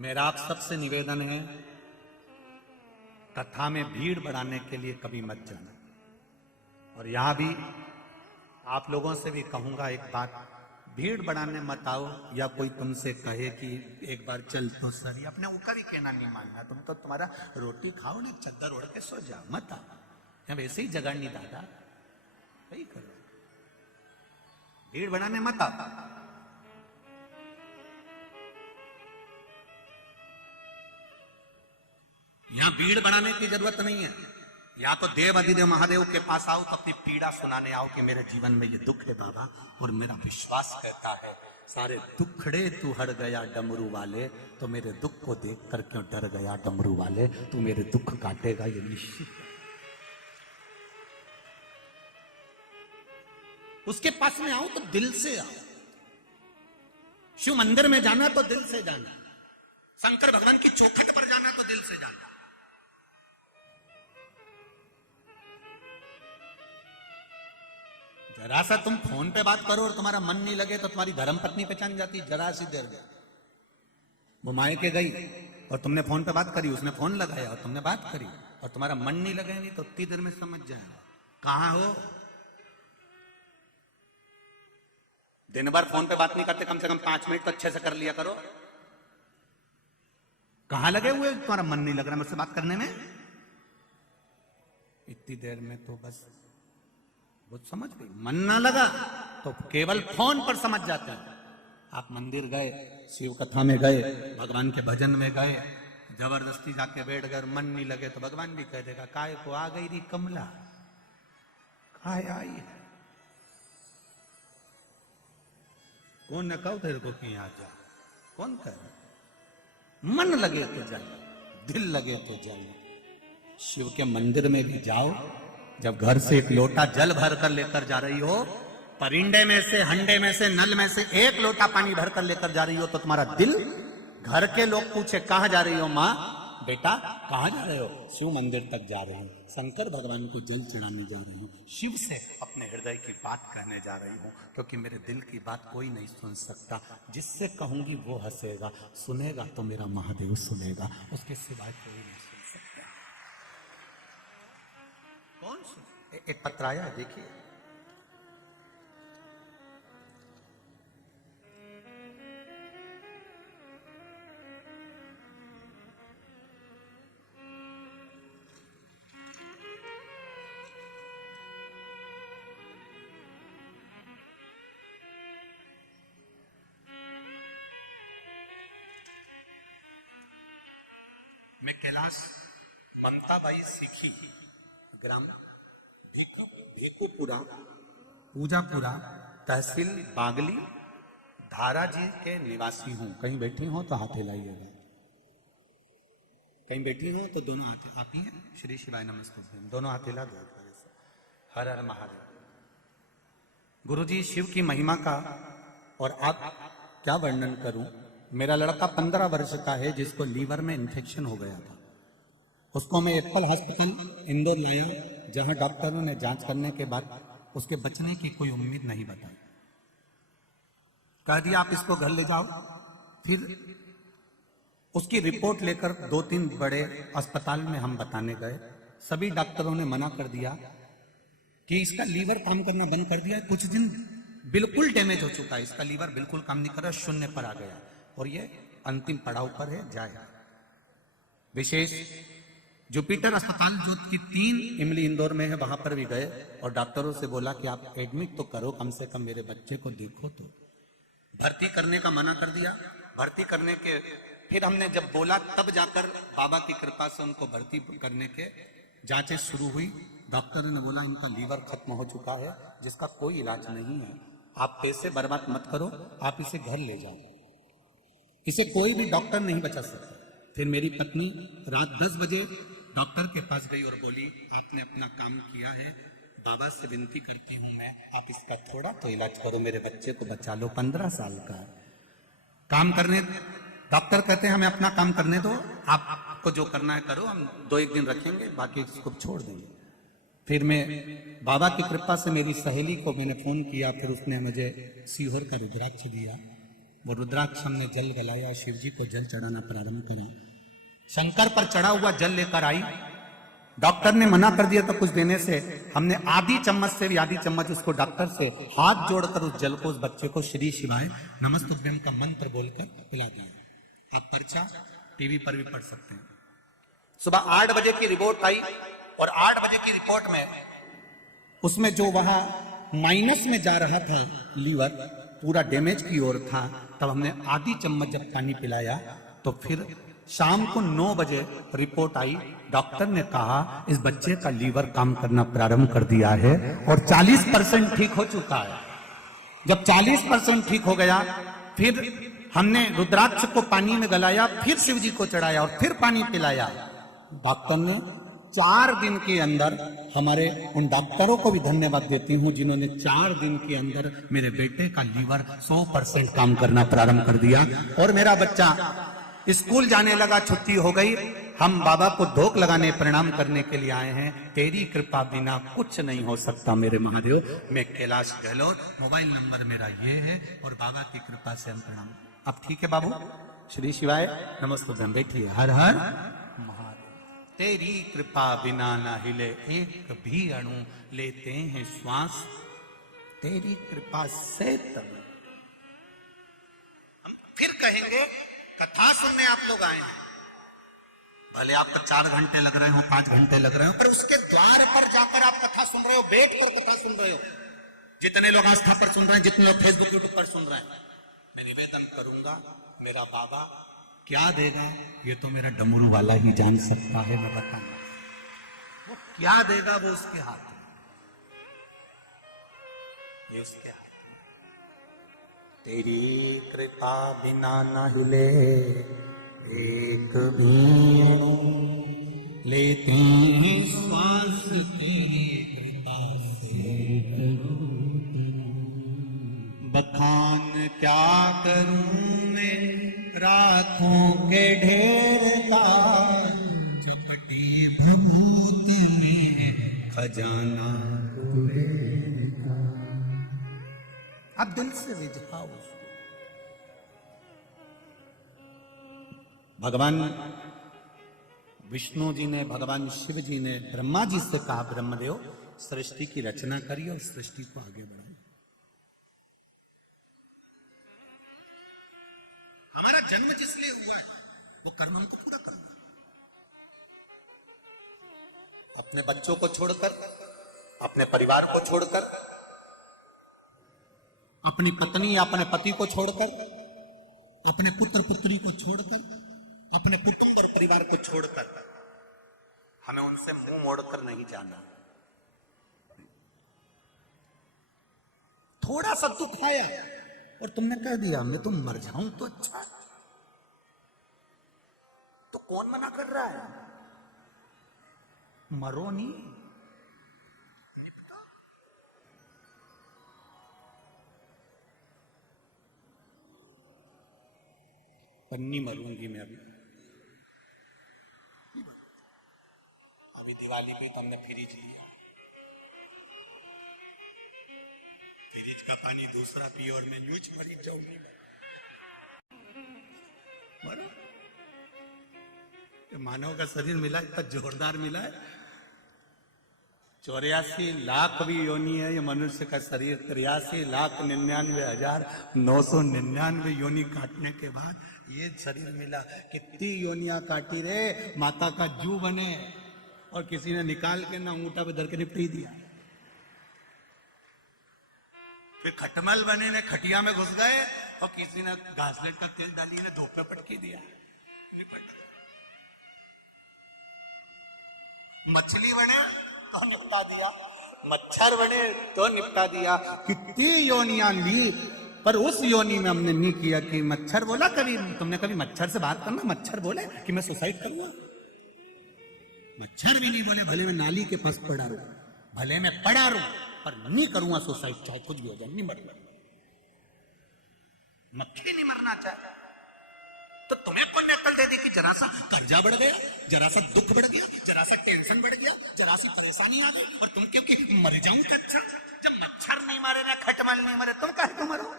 मेरा आप सबसे निवेदन है, कथा में भीड़ बढ़ाने के लिए कभी मत जाना। और यहां भी आप लोगों से भी कहूंगा एक बात, भीड़ बढ़ाने मत आओ, या कोई तुमसे कहे कि एक बार चल तो सही, अपने ऊपर ही कहना नहीं मानना। तुम तो तुम्हारा रोटी खाओ ना, चद्दर ओढ़ के सो जाओ, मत आओ, या वैसे ही जगह नहीं दादा, वही करो, भीड़ बढ़ाने मत आओ। यहां भीड़ बढ़ाने की जरूरत नहीं है। या तो देव अधिदेव महादेव के पास आओ तो अपनी पीड़ा सुनाने आओ कि मेरे जीवन में ये दुख है बाबा, और मेरा विश्वास कहता है सारे दुखड़े तू हर गया डमरू वाले, तो मेरे दुख को देख कर क्यों डर गया डमरू वाले, तू मेरे दुख काटेगा ये निश्चित। उसके पास में आओ तो दिल से आओ। शिव मंदिर में जाना तो दिल से जाना, शंकर भगवान की चौखट पर जाना तो दिल से जाना। जरा सा तुम फोन पे बात करो और तुम्हारा मन नहीं लगे तो तुम्हारी धर्मपत्नी पहचान जाती, जरा सी देर में वो मायके गई और तुमने फोन पे बात करी, उसने फोन लगाया और तुमने बात करी और तुम्हारा मन नहीं लगे नहीं तो उतनी देर में समझ जाएगा कहां हो। दिन भर फोन पे बात नहीं करते, कम से कम 5 मिनट तो अच्छे से कर लिया करो। कहां लगे हुए, तुम्हारा मन नहीं लग रहा मुझसे बात करने में, इतनी देर में तो बस वो समझ गई। मन ना लगा तो केवल फोन पर समझ जाते हैं। आप मंदिर गए, शिव कथा में गए, भगवान के भजन में गए, जबरदस्ती जाके बैठ गए, मन नहीं लगे तो भगवान भी कह देगा काय को आ गई री कमला, काय आई है, कौन न कहो तेरे को कि आ जा, कौन कहे। मन लगे तो जाइए, दिल लगे तो जाइए। शिव के मंदिर में भी जाओ, जब घर से एक लोटा जल भर कर लेकर जा रही हो, परिंडे में से, हंडे में से, नल में से एक लोटा पानी भर कर लेकर जा रही हो, तो तुम्हारा दिल, घर के लोग पूछे कहां जा रही हो माँ, बेटा कहां जा रहे हो, शिव मंदिर तक जा रही हूं, शंकर भगवान को जल चढ़ाने जा रही हूं, शिव से अपने हृदय की बात कहने जा रही हूं, क्योंकि मेरे दिल की बात कोई नहीं सुन सकता। जिससे कहूंगी वो हंसेगा, सुनेगा तो मेरा महादेव सुनेगा, उसके सिवाय कोई नहीं सुन सकता। कौन सुन? एक पत्र आया देखिए, मैं कैलाश ममताबाई सीखी, ग्राम भेकूपुरा, पूजापुरा, तहसील बागली, धारा जी के निवासी हूं। कहीं बैठी हो तो हाथ हिलाइएगा, कहीं बैठी हो तो दोनों हाथ, आप ही हैं, श्री शिवाय नमस्ते, दोनों हाथ हिला दो। हर हर महादेव। गुरुजी शिव की महिमा का और आप क्या वर्णन करूं। मेरा लड़का 15 वर्ष का है जिसको लीवर में इन्फेक्शन हो गया था। उसको मैं एप्पल हॉस्पिटल इंदौर लाया, जहां डॉक्टरों ने जांच करने के बाद उसके बचने की कोई उम्मीद नहीं बताई। कह दिया आप इसको घर ले जाओ। फिर उसकी रिपोर्ट लेकर 2-3 बड़े अस्पताल में हम बताने गए। सभी डॉक्टरों ने मना कर दिया कि इसका लीवर काम करना बंद कर दिया, कुछ दिन बिल्कुल डैमेज हो चुका है, इसका लीवर बिल्कुल काम नहीं कर रहा, शून्य पर आ गया और ये अंतिम पड़ाव पर है, जाएगा। विशेष जुपिटर अस्पताल जो कि 3 इमली इंदौर में है, वहां पर भी गए और डॉक्टरों से बोला कि आप एडमिट तो करो, कम से कम मेरे बच्चे को देखो। तो भर्ती करने का मना कर दिया। भर्ती करने के फिर हमने जब बोला तब जाकर बाबा की कृपा से उनको भर्ती करने के जांचें शुरू हुई। डॉक्टर ने बोला इनका लीवर खत्म हो चुका है, जिसका कोई इलाज नहीं है, आप पैसे बर्बाद मत करो, आप इसे घर ले जाओ, इसे कोई भी डॉक्टर नहीं बचा सकता। फिर मेरी पत्नी रात 10 बजे डॉक्टर के पास गई और बोली आपने अपना काम किया है, बाबा से विनती करती हूं मैं, आप इसका थोड़ा तो इलाज करो, मेरे बच्चे को बचा लो, 15 साल का है। काम करने, डॉक्टर कहते हैं हमें अपना काम करने दो, आपको जो करना है करो, हम 2-1 दिन रखेंगे, बाकी इसको छोड़ देंगे। फिर मैं बाबा की कृपा से मेरी सहेली को मैंने फोन किया, फिर उसने मुझे सीहोर का रुद्राक्ष दिया। वो रुद्राक्ष हमने जल गलाया, शिव जी को जल चढ़ाना प्रारंभ करा। शंकर पर चढ़ा हुआ जल लेकर आई। डॉक्टर ने मना कर दिया था कुछ देने से, हमने आधी चम्मच से भी आधी चम्मच उसको डॉक्टर से हाथ जोड़कर उस जल को उस बच्चे को श्री शिवाय नमस्तुभ्यम का मंत्र बोलकर पिला दिया। आप पर्चा टीवी पर भी पढ़ सकते हैं। सुबह 8 बजे की रिपोर्ट आई और 8 बजे की रिपोर्ट में उसमें जो वहां माइनस में जा रहा था लीवर, पूरा डैमेज की ओर था। तब हमने आधी चम्मच जब पानी पिलाया तो फिर शाम को 9 बजे रिपोर्ट आई, डॉक्टर ने कहा इस बच्चे का लीवर काम करना प्रारंभ कर दिया है और 40% ठीक हो चुका है। जब 40% ठीक हो गया, फिर हमने रुद्राक्ष को पानी में गलाया, फिर शिव जी को चढ़ाया और फिर पानी पिलाया। डॉक्टर ने 4 दिन के अंदर, हमारे उन डॉक्टरों को भी धन्यवाद देती हूं जिन्होंने 4 दिन के अंदर मेरे बेटे का लीवर 100% काम करना प्रारंभ कर दिया और मेरा बच्चा स्कूल जाने लगा, छुट्टी हो गई। हम बाबा को धोख लगाने, प्रणाम करने के लिए आए हैं। तेरी कृपा बिना कुछ नहीं हो सकता मेरे महादेव। मैं कैलाश गहलोत, मोबाइल नंबर मेरा ये है और बाबा की कृपा से हम प्रणाम। अब ठीक है बाबू, श्री शिवाय, नमस्ते। बैठिए। हर हर महादेव। तेरी कृपा बिना ना हिले एक भी अणु, लेते हैं श्वास तेरी कृपा से तब। हम फिर कहेंगे, कथा सुनने आप लोग आए हैं, भले आपको 4 घंटे लग रहे हो, 5 घंटे लग रहे हो, पर उसके द्वार पर जाकर आप कथा सुन रहे हो, बैठ कर कथा सुन रहे हो। जितने लोग आस्था पर सुन रहे हैं, जितने लोग फेसबुक यूट्यूब पर सुन रहे हैं, मैं निवेदन करूंगा, मेरा बाबा क्या देगा ये तो मेरा डमरू वाला ही जान सकता है। मैं बताऊंगा वो क्या देगा, वो उसके हाथ में, ये उसके हाथ में। तेरी कृपा बिना न हिले एक भी अणु, लेते हैं श्वास तेरी कृपा से। बखान क्या करूं मैं राखों के ढेर का, चुपटी भभूत में खजाना कुबेर का। अब दिल से रिझाओ उसको। भगवान विष्णु जी ने, भगवान शिव जी ने ब्रह्मा जी से कहा, ब्रह्मदेव सृष्टि की रचना करिए और सृष्टि को आगे बढ़ाइए। हमारा जन्म जिसलिए हुआ है वो कर्म हमको पूरा करना। अपने बच्चों को छोड़कर, अपने परिवार को छोड़कर, अपनी पत्नी या अपने पति को छोड़कर, अपने पुत्र पुत्री को छोड़कर, अपने कुटुंब और परिवार को छोड़कर, हमें उनसे मुंह मोड़कर नहीं जाना। थोड़ा सा दुख आया और तुमने कह दिया मैं तो मर जाऊं तो अच्छा, तो कौन मना कर रहा है? मरो नहीं। पन्नी मरूंगी मैं अभी दिवाली पे तो हमने फ्रिज लिया, फ्रिज का पानी दूसरा पियो और मैं न्यूज मरी जाऊंगी। मरो। मानव का शरीर मिला, इतना जोरदार मिला है। 84 लाख भी योनि है ये मनुष्य का शरीर। 83,99,999 योनि काटने के बाद ये शरीर मिला। कितनी योनियां काटी रे, माता का जू बने और किसी ने निकाल के ना ऊंटा पे धर के निपटी दिया। फिर खटमल बने ने खटिया में घुस गए और किसी ने घासलेट का तेल डाली ने धूप पे पटकी दिया। मछली बने तो निपटा दिया, मच्छर बने तो निपटा दिया। कितनी योनियां ली, पर उस योनि में हमने नहीं किया कि मच्छर बोला। कभी तुमने कभी मच्छर से बात करना, मच्छर बोले कि मैं सुसाइड करूंगा? मच्छर भी नहीं बोले भले मैं नाली के पास पड़ा रहूं, भले मैं पड़ा रहूं, पर नहीं करूंगा सुसाइड, चाहे कुछ भी हो जाए, नहीं मरूंगा। मक्खी नहीं मरना चाहे तो तुम्हें कौन ने अक्ल दे दी कि जरा सा कर्जा बढ़ गया, जरा सा दुख बढ़ गया, जरा सा टेंशन बढ़ गया, जरा सी परेशानी आ गई और तुम क्योंकि मर जाऊं तो अच्छा। जब मच्छर नहीं मारे ना खटमल नहीं मारे, तुम काहे क्यों मरो?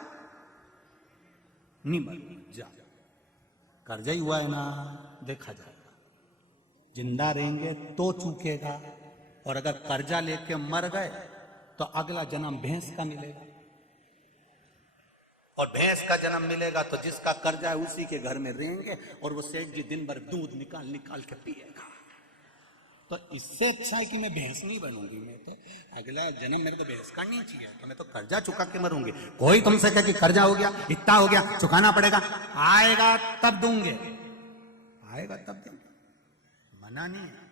नहीं मरो, जा। कर्जा ही हुआ है ना, देखा जाएगा। जिंदा रहेंगे तो चूकेगा, और अगर कर्जा लेके मर गए तो अगला जन्म भैंस का मिलेगा, और भैंस का जन्म मिलेगा तो जिसका कर्जा है उसी के घर में रहेंगे और वो सेठ जी दिन भर दूध निकाल निकाल के पिएगा। तो इससे अच्छा है कि मैं भैंस नहीं बनूंगी, मैं तो अगला जन्म मेरे को भैंस का नहीं चाहिए, तो मैं तो कर्जा चुका के मरूंगी। कोई तुमसे कहे कि कर्जा हो गया, इतना हो गया, चुकाना पड़ेगा, आएगा तब दूंगे, आएगा तब देंगे, मना नहीं है,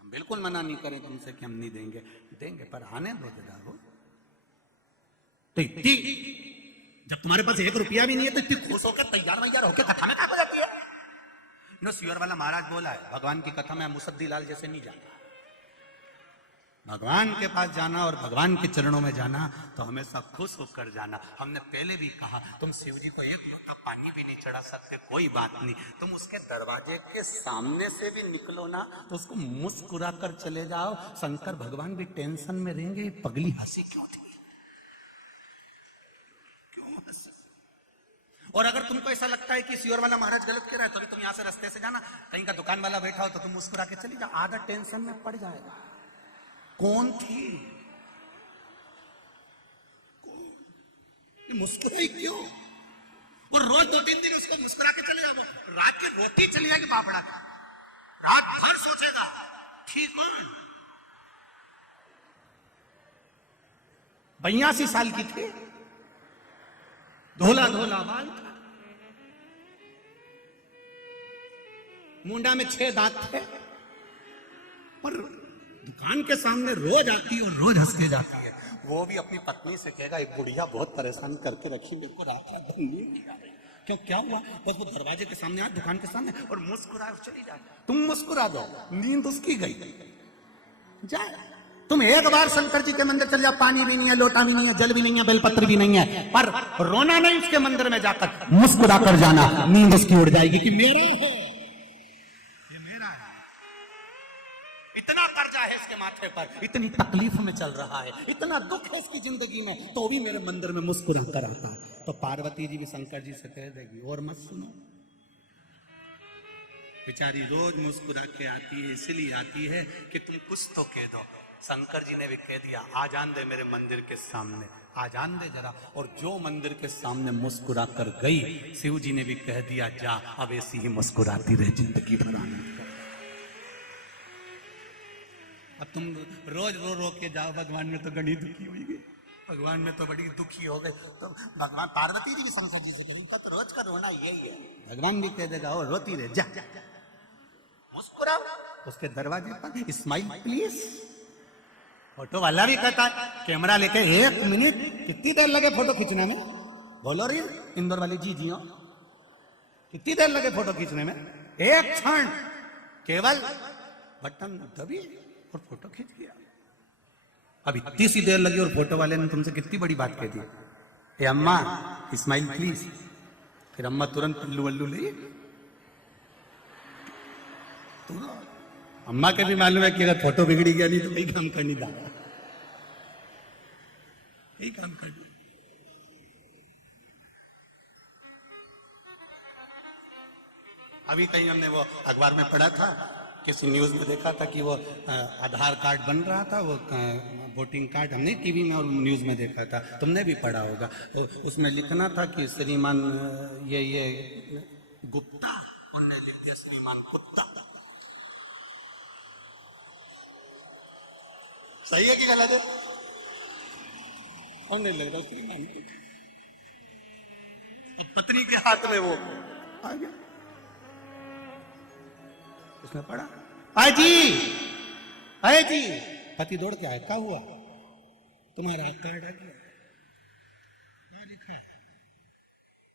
हम बिल्कुल मना नहीं करें तुमसे कि हम नहीं देंगे, देंगे पर आने दो जरा हो। तो इतनी जब तुम्हारे पास 1 रुपया भी नहीं है तो इतनी खुश होकर तैयार वैयार होकर कथा में कहा जाती है। नो सियोर वाला महाराज बोला है भगवान की कथा में मुसद्दी लाल जैसे नहीं जाना, भगवान के पास जाना और भगवान के चरणों में जाना तो हमेशा खुश होकर जाना। हमने पहले भी कहा तुम शिव जी को 1 लोटा पानी भी नहीं चढ़ा सकते, कोई बात नहीं, तुम उसके दरवाजे के सामने से भी निकलो ना तो उसको मुस्कुरा कर चले जाओ, शंकर भगवान भी टेंशन में रहेंगे, पगली हंसी क्यों थी, क्यों हंसी। और अगर तुमको ऐसा लगता है कि सियोर वाला महाराज गलत कह रहा है तो भी तुम यहां से रास्ते से जाना, कहीं का दुकान वाला बैठा हो तो तुम मुस्कुरा के चली जाओ, आधा टेंशन में पड़ जाएगा। कौन थी, कौन मुस्कुराई क्यों, और रोज 2-3 दिन उसको मुस्कुरा के चले जाओ, रात के रोटी चली जाएगी बापड़ा, रात भर सोचेगा ठीक हो। 82 साल की थी, धोला धोला बाल था, मुंडा में 6 दांत थे, पर दुकान के सामने रोज आती है और रोज हंस के जाती है। वो भी अपनी पत्नी से कहेगा एक बुढ़िया बहुत परेशान करके रखी, मेरे को रात रात भर नींद नहीं आ रही, क्यों क्या हुआ, बस वो दरवाजे के सामने आ, दुकान के सामने और मुस्कुरा चली जाए, तुम मुस्कुरा दो, नींद उसकी गई जाए। तुम एक बार शंकर जी के मंदिर चले जाओ, पानी भी नहीं है, लोटा भी नहीं है, जल भी नहीं है, बेलपत्र भी नहीं है, पर रोना नहीं उसके मंदिर में जाकर मुस्कुरा कर जाना, नींद उसकी उड़ जाएगी कि मेरा है, ये मेरा है। इतना कर्जा है इसके माथे पर, इतनी तकलीफ में चल रहा है, इतना दुख है इसकी जिंदगी में, तो भी मेरे मंदिर में मुस्कुरा कर आता है। तो पार्वती जी भी शंकर जी से कह देगी और मत सुनो, बेचारी रोज मुस्कुरा के आती है, इसलिए आती है कि तुम कुछ तो कह दो। शंकर जी ने भी कह दिया आ जान दे मेरे मंदिर के सामने, आ जान दे जरा, और जो मंदिर के सामने मुस्कुरा कर गई, शिव जी ने भी कह दिया जा अब ऐसी ही मुस्कुराती रहे जिंदगी भर आनंद। अब तुम रोज रो रो के जाओ, भगवान में तो बड़ी दुखी हुई गई, भगवान में तो बड़ी दुखी हो गए, तो भगवान पार्वती जी की शंकर जी से करें तो रोज का रोना यही है, भगवान भी कह देगा ओ रोती रहे जा, मुस्कुराओ उसके दरवाजे पर, स्माइल प्लीज। फोटो वाला भी कहता है कैमरा लेके 1 मिनट कितनी देर लगे फोटो खींचने में, बोलो रे इंदौर वाली जी जी कितनी देर लगे फोटो खींचने में, 1 क्षण केवल बटन दबी और फोटो खींच गया। अब इतनी सी देर लगी और फोटो वाले ने तुमसे कितनी बड़ी बात कह दी, ए अम्मा स्माइल प्लीज, फिर अम्मा तुरंत पल्लू वल्लू ले, अम्मा के भी मालूम है कि अगर फोटो बिगड़ी गया नहीं तो कई काम करनी था, यही काम करनी। अभी कहीं हमने वो अखबार में पढ़ा था, किसी न्यूज में देखा था कि वो आधार कार्ड बन रहा था, वो वोटिंग कार्ड, हमने टीवी में और न्यूज में देखा था, तुमने भी पढ़ा होगा, उसमें लिखना था कि श्रीमान ये गुप्ता, उन्होंने लिख दिया श्रीमान कुत्ता। सही है कि गलत है, हमने लग रहा श्रीमान तो पत्नी के हाथ में वो आ गया, उसने पढ़ा आए जी, पति दौड़ के आया, क्या हुआ, तुम्हारा कार्ड आ गया, लिखा है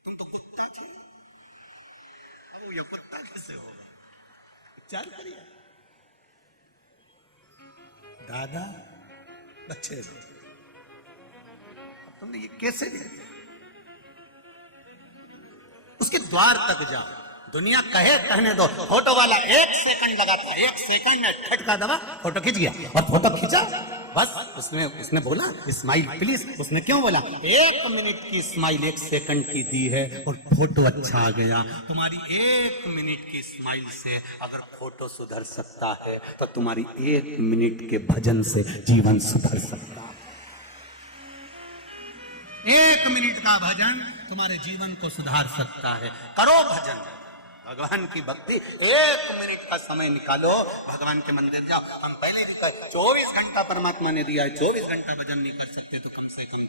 तुम तो कुत्ता थी, तो ये कुत्ता कैसे होगा, विचार करिए। दादा बच्चे तुमने ये कैसे दिया, उसके द्वार तक जाओ, दुनिया कहे कहने दो, फोटो वाला 1 सेकंड लगाता, 1 सेकंड में ठटका दबा फोटो खींच गया, और फोटो खींचा बस, उसने बोला स्माइल प्लीज, उसने क्यों बोला 1 मिनट की स्माइल 1 सेकंड की दी है और फोटो अच्छा आ गया। तुम्हारी 1 मिनट की स्माइल से अगर फोटो सुधर सकता है तो तुम्हारी 1 मिनट के भजन से जीवन सुधर सकता है। 1 मिनट का भजन तुम्हारे जीवन को सुधार सकता है, करो भजन, भगवान की भक्ति, 1 मिनट का समय निकालो, भगवान के मंदिर जाओ। हम पहले भी कहे 24 घंटा परमात्मा ने दिया है, 24 घंटा भजन नहीं कर सकते तो कम से कम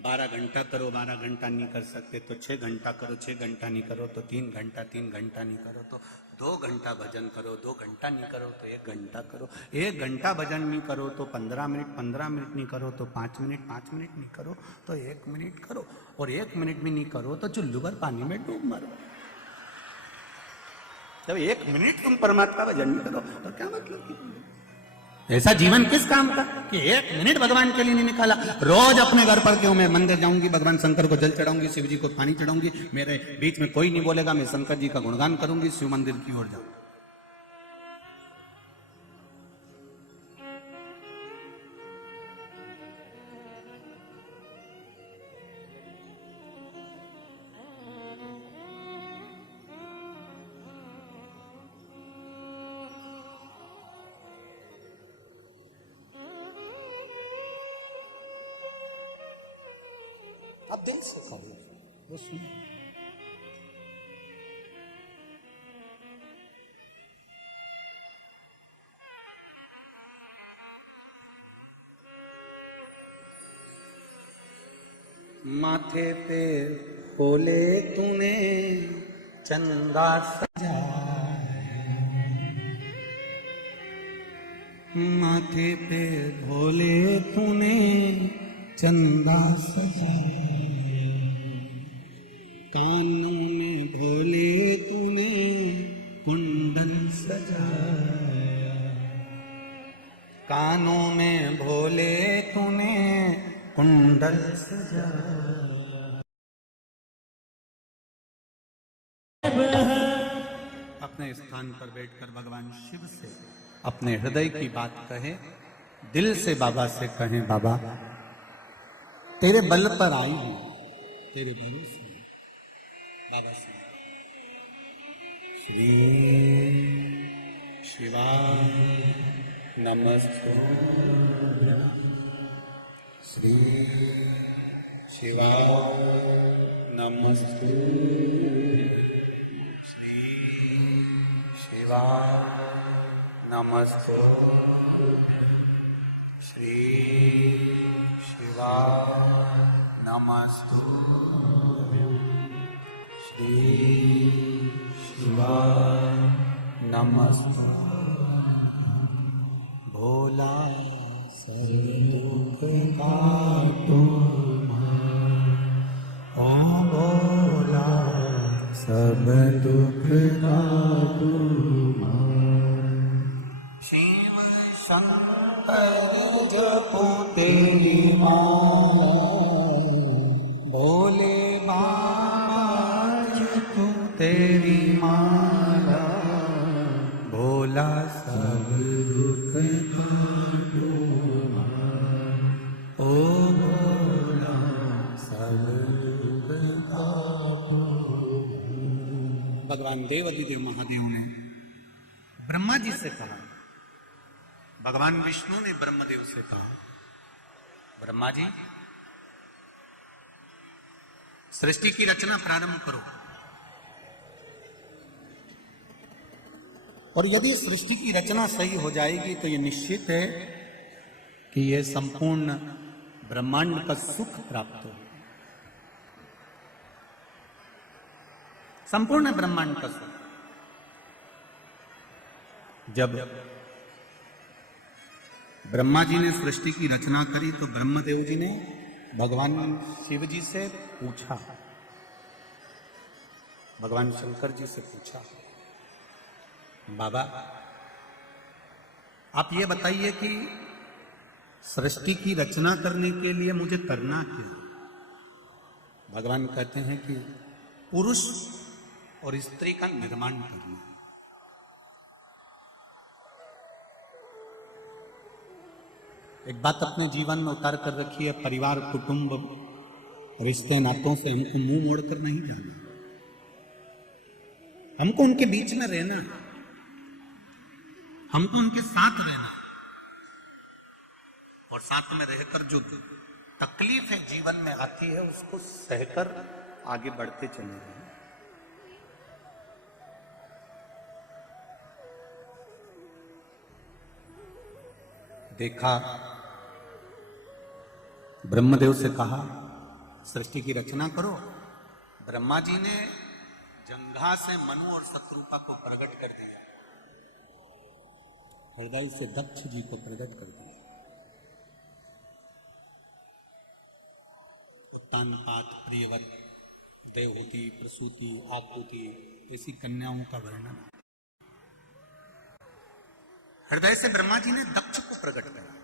12 घंटा करो, 12 घंटा नहीं कर सकते तो 6 घंटा करो, 6 घंटा नहीं करो तो 3 घंटा, 3 घंटा नहीं करो तो 2 घंटा भजन करो, 2 घंटा नहीं करो तो 1 घंटा करो, 1 घंटा भजन नहीं करो तो 15 मिनट, 15 मिनट नहीं करो तो 5 मिनट, 5 मिनट नहीं करो तो 1 मिनट करो, और 1 मिनट भी नहीं करो तो चुल्लू भर पानी में डूब मरो। जब 1 मिनट तुम परमात्मा भजन नहीं करो तो क्या मतलब की? ऐसा जीवन किस काम का कि 1 मिनट भगवान के लिए नहीं निकाला। रोज अपने घर पर क्यों, मैं मंदिर जाऊंगी, भगवान शंकर को जल चढ़ाऊंगी, शिव जी को पानी चढ़ाऊंगी, मेरे बीच में कोई नहीं बोलेगा, मैं शंकर जी का गुणगान करूंगी, शिव मंदिर की ओर जाऊंगी। आप दिल से कहो, वो सुनो। माथे पे खोले तूने चंदा सजा, माथे पे भोले तूने चंदा सजा, कानों में भोले तूने कुंडल सजाया, कानों में भोले तूने कुंडल सजाया। अपने स्थान पर बैठकर भगवान शिव से अपने हृदय की बात कहे, दिल से बाबा से कहें, बाबा तेरे बल पर आई हूं, तेरे भरोसे बाबा से। श्री शिवाय नमस्तुभ्यं, श्री शिवाय नमस्तुभ्यं, श्री शिवाय नमस्तुभ्यं, श्री शिवाय नमस्तुभ्यं, श्री शिवाय नमस्तुभ्यं। भोला सर्वदुख काटो ओ भोला सब दुख काटो। शिव शंकर जपो तेरी माला, भोले बाबा जपो तेरी माला, भोला सब दुख काटो ओ भोला सब दुख काटो। भगवान देव अधिदेव महादेव ने ब्रह्मा जी से कहा, भगवान विष्णु ने ब्रह्मदेव से कहा, ब्रह्मा जी सृष्टि की रचना प्रारंभ करो, और यदि सृष्टि की रचना सही हो जाएगी तो यह निश्चित है कि यह संपूर्ण ब्रह्मांड का सुख प्राप्त हो, संपूर्ण ब्रह्मांड का सुख। जब ब्रह्मा जी ने सृष्टि की रचना करी तो ब्रह्मदेव जी ने भगवान शिव जी से पूछा, भगवान शंकर जी से पूछा, बाबा आप ये बताइए कि सृष्टि की रचना करने के लिए मुझे करना क्या? भगवान कहते हैं कि पुरुष और स्त्री का निर्माण करना। एक बात अपने जीवन में उतार कर रखी है, परिवार, कुटुंब, रिश्ते नातों से हमको मुंह मोड़कर नहीं जाना, हमको उनके बीच में रहना, हमको उनके साथ रहना, और साथ में रहकर जो तकलीफ है जीवन में आती है उसको सहकर आगे बढ़ते चले जाएं। देखा, ब्रह्मदेव से कहा सृष्टि की रचना करो। ब्रह्मा जी ने जंघा से मनु और शत्रुपा को प्रकट कर दिया, हृदय से दक्ष जी को प्रकट कर दिया। उत्तानपाद, प्रियवत, देवहूति, प्रसूति, आकृति, ऐसी कन्याओं का वर्णन। हृदय से ब्रह्मा जी ने दक्ष को प्रकट किया।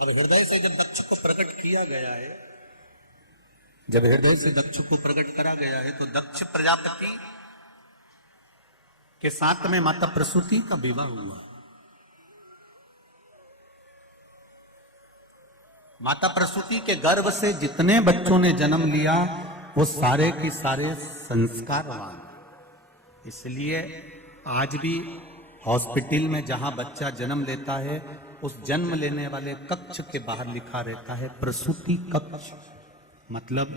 और हृदय से जब दक्ष को प्रकट किया गया है, जब हृदय से दक्ष को प्रकट करा गया है, तो दक्ष प्रजापति के साथ में माता प्रसूति का विवाह हुआ। माता प्रसूति के गर्भ से जितने बच्चों ने जन्म लिया वो सारे की सारे संस्कारवान। इसलिए आज भी हॉस्पिटल में जहां बच्चा जन्म लेता है, उस जन्म लेने वाले कक्ष के बाहर लिखा रहता है प्रसूति कक्ष, मतलब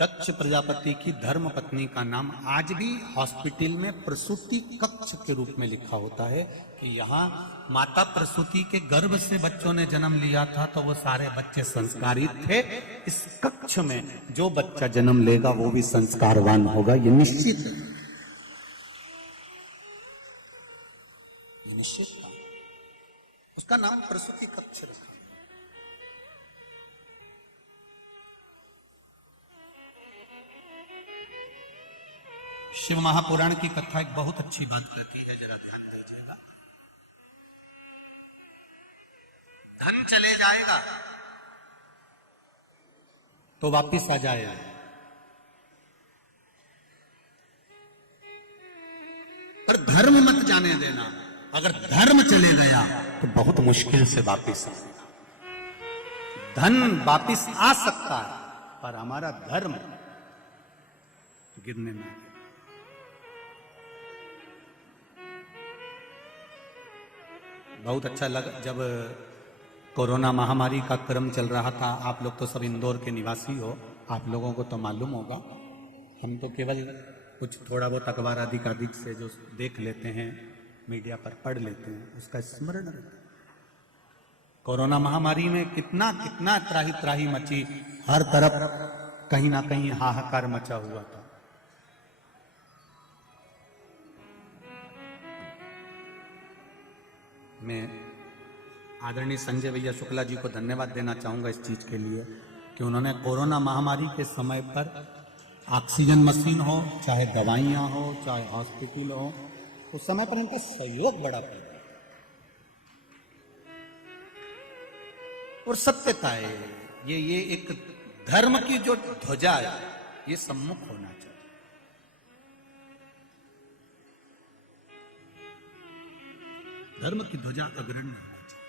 दक्ष प्रजापति की धर्म पत्नी का नाम आज भी हॉस्पिटल में प्रसूति कक्ष के रूप में लिखा होता है कि यहाँ माता प्रसूति के गर्भ से बच्चों ने जन्म लिया था, तो वो सारे बच्चे संस्कारित थे। इस कक्ष में जो बच्चा जन्म लेगा वो भी संस्कारवान होगा, ये निश्चित है, ये निश्चित था। उसका नाम प्रसूति कक्ष रखा। शिव महापुराण की कथा एक बहुत अच्छी बात कहती है, जरा ध्यान दीजिएगा। धन चले जाएगा तो वापिस आ जाएगा, पर धर्म मत जाने देना। अगर धर्म चले गया तो बहुत मुश्किल से वापिस आएगा। धन वापिस आ सकता है, पर हमारा धर्म गिरने में। बहुत अच्छा लगा जब कोरोना महामारी का क्रम चल रहा था। आप लोग तो सब इंदौर के निवासी हो, आप लोगों को तो मालूम होगा। हम तो केवल कुछ थोड़ा बहुत अखबार अधिकाधिक से जो देख लेते हैं, मीडिया पर पढ़ लेते हैं, उसका स्मरण रहता है। कोरोना महामारी में कितना कितना त्राही त्राही मची, हर तरफ कहीं ना कहीं हाहाकार मचा हुआ था। मैं आदरणीय संजय भैया शुक्ला जी को धन्यवाद देना चाहूंगा इस चीज के लिए कि उन्होंने कोरोना महामारी के समय पर ऑक्सीजन मशीन हो, चाहे दवाइयां हो, चाहे हॉस्पिटल हो, उस समय पर इनका सहयोग बड़ा पड़ा। और सत्यता है, ये एक धर्म की जो ध्वजा है, ये सम्मुख होना चाहिए। धर्म की ध्वजा अग्रणी होना चाहिए,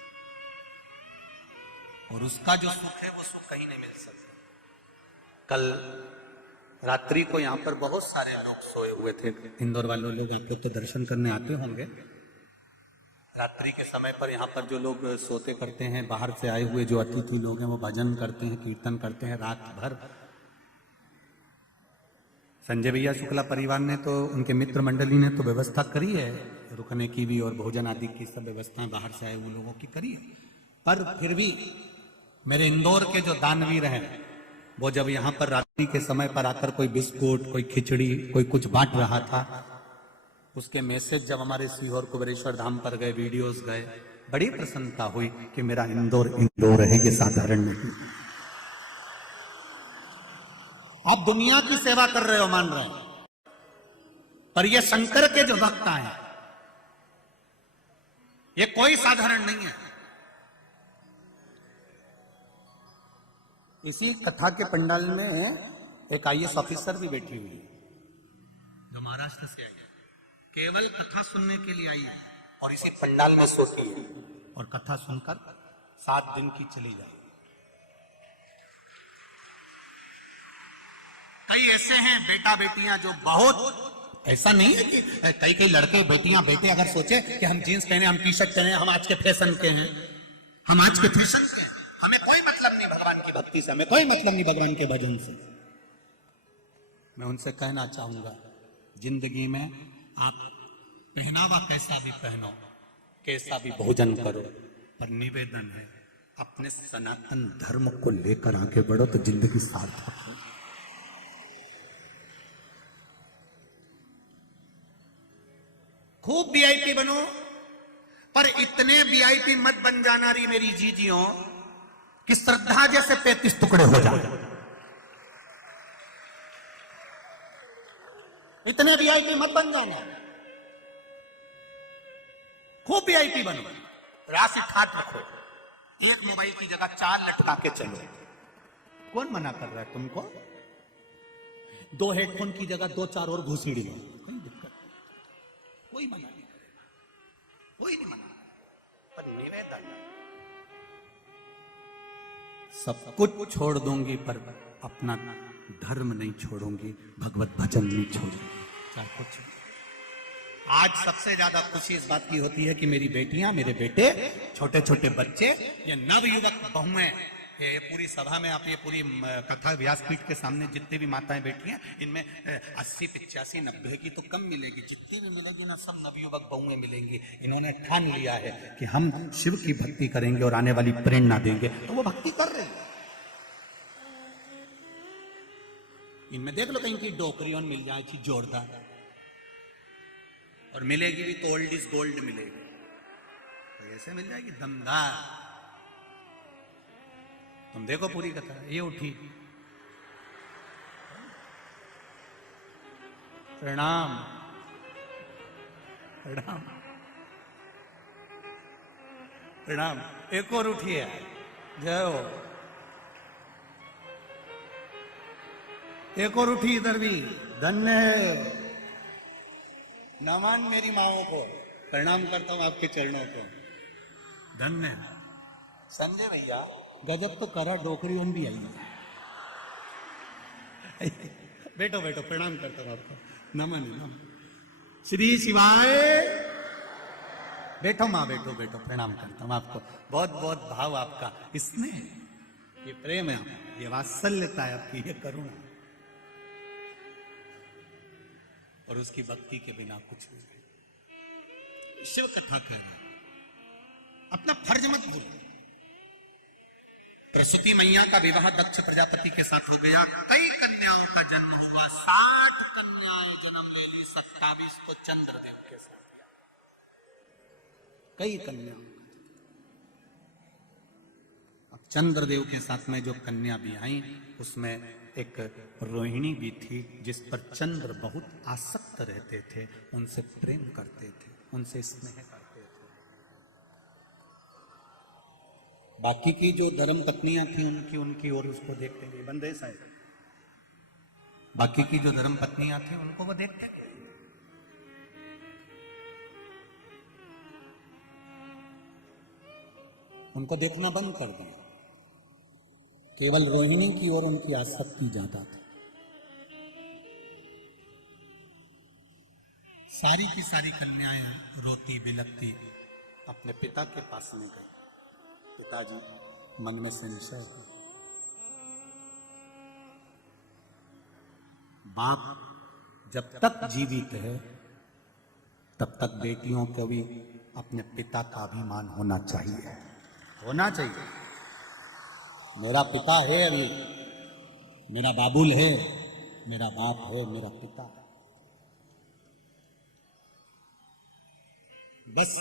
और उसका जो सुख है वो सुख कहीं नहीं मिल सकता। कल रात्रि को यहाँ पर बहुत सारे लोग सोए हुए थे, इंदौर वालों लोग, आप लोग तो दर्शन करने आते होंगे। रात्रि के समय पर यहाँ पर जो लोग सोते करते हैं, बाहर से आए हुए जो अतिथि लोग हैं, वो भजन करते हैं, कीर्तन करते हैं रात भर। संजय भैया शुक्ला परिवार ने तो, उनके मित्र मंडली ने तो व्यवस्था करी है रुकने की भी, और भोजन आदि की सब व्यवस्थाएं बाहर से आए हुए लोगों की करी है। पर फिर भी मेरे इंदौर के जो दानवीर हैं, वो जब यहाँ पर रात्रि के समय पर आकर कोई बिस्कुट, कोई खिचड़ी, कोई कुछ बांट रहा था, उसके मैसेज जब हमारे सीहोर कुबेरेश्वर धाम पर गए, वीडियोस गए, बड़ी प्रसन्नता हुई कि मेरा इंदौर इंदौर है, ये साधारण नहीं। आप दुनिया की सेवा कर रहे हो, मान रहे हैं, पर ये शंकर के जो भक्त हैं, ये कोई साधारण नहीं है। इसी कथा के पंडाल में एक IAS ऑफिसर भी बैठी हुई है, जो महाराष्ट्र से आई है, केवल कथा सुनने के लिए आई है, और इसी पंडाल में सोती है, और कथा सुनकर 7 दिन की चली जाए। कई ऐसे हैं बेटा बेटियां जो बहुत, ऐसा नहीं है कि कई कई लड़के बेटियां बेटे अगर सोचे कि हम जीन्स पहने, हम टी शर्ट पहने, हम आज के फैशन के हैं, हम आज के फैशन के हैं, हमें कोई मतलब नहीं भगवान की भक्ति से, हमें कोई मतलब नहीं भगवान के भजन से। मैं उनसे कहना चाहूंगा, जिंदगी में आप पहनावा कैसा भी पहनो, कैसा भी भोजन करो, पर निवेदन है अपने सनातन धर्म को लेकर आगे बढ़ो तो जिंदगी सार्थक हो। खूब वीआईपी बनो, पर इतने वीआईपी मत बन जाना रही मेरी जीजियों कि श्रद्धा जैसे 35 टुकड़े हो जाए। इतने वीआईपी मत बन जाना, खूब वीआईपी बनो, राशि ठाट रखो, एक मोबाइल की जगह 4 लटका के चलो। कौन मना कर रहा है तुमको? 2 हेडफोन की जगह 2-4 और घुसीड़ी लो, कोई दिक्कत, कोई मना नहीं करेगा, कोई नहीं मना, पर निवेदन सब कुछ छोड़ दूंगी पर अपना धर्म नहीं छोड़ूंगी, भगवत भजन नहीं छोड़ूंगी, चाहे कुछ। आज सबसे ज्यादा खुशी इस बात की होती है कि मेरी बेटियां, मेरे बेटे, छोटे छोटे बच्चे, ये नवयुवक बहुएं, ये पूरी सभा में आप ये पूरी कथा व्यासपीठ के सामने जितनी भी माताएं बैठी हैं, इनमें 80, 85, 90 की तो कम मिलेगी, जितनी भी मिलेगी ना सब नवयुवक बहुएं मिलेंगी। इन्होंने ठान लिया है कि हम शिव की भक्ति करेंगे और आने वाली प्रेरणा देंगे, तो वो भक्ति कर रहे हैं। इनमें देख लो कहीं की डोकरियों मिल जाए चीज जोरदार, और मिलेगी भी तो ओल्ड इज गोल्ड मिलेगी, तो ऐसे मिल जाएगी दमदार। तुम देखो पूरी कथा, ये उठी, प्रणाम प्रणाम प्रणाम, एक और उठी है, जय हो, एक और उठी इधर भी, धन्य है। नमन मेरी माओ को, प्रणाम करता हूं आपके चरणों को, धन्य है। संजय भैया गजब तो करा, डोकरी ओम भी आई है। बैठो बैठो, प्रणाम करता हूं आपको, नमन है, नमन, श्री शिवाय। बैठो माँ, बैठो बैठो, प्रणाम करता हूं आपको, बहुत बहुत भाव आपका, इसमें ये प्रेम है, ये वात्सल्यता है आपकी, ये करुणा, और उसकी भक्ति के बिना कुछ नहीं। शिव कथा कह रहा है, अपना फर्ज मत भूलो। प्रसूति मैया का विवाह दक्ष प्रजापति के साथ हो गया, कई कन्याओं का जन्म हुआ, 60 कन्याएं जन्म ले ली, 27 को चंद्रदेव के साथ, कई कन्याओं। अब चंद्रदेव के साथ में जो कन्या भी आई, उसमें एक रोहिणी भी थी, जिस पर चंद्र बहुत आसक्त रहते थे, उनसे प्रेम करते थे, उनसे स्नेह करते थे। बाकी की जो धर्म पत्नियां थी उनकी और उसको देखते नहीं, बंदे साहब, बाकी की जो धर्म पत्नियां थी उनको वो देखते नहीं, उनको देखना बंद कर दिया, केवल रोहिणी की ओर उनकी आसक्ति ज्यादा थी। सारी की सारी कन्याएं रोती बिलखती अपने पिता के पास में गई। पिताजी मन में संशय है, बाप जब तक जीवित है तब तक बेटियों को भी अपने पिता का अभिमान होना चाहिए, होना चाहिए। मेरा पिता है, अभी मेरा बाबुल है, मेरा बाप है, मेरा पिता है। बस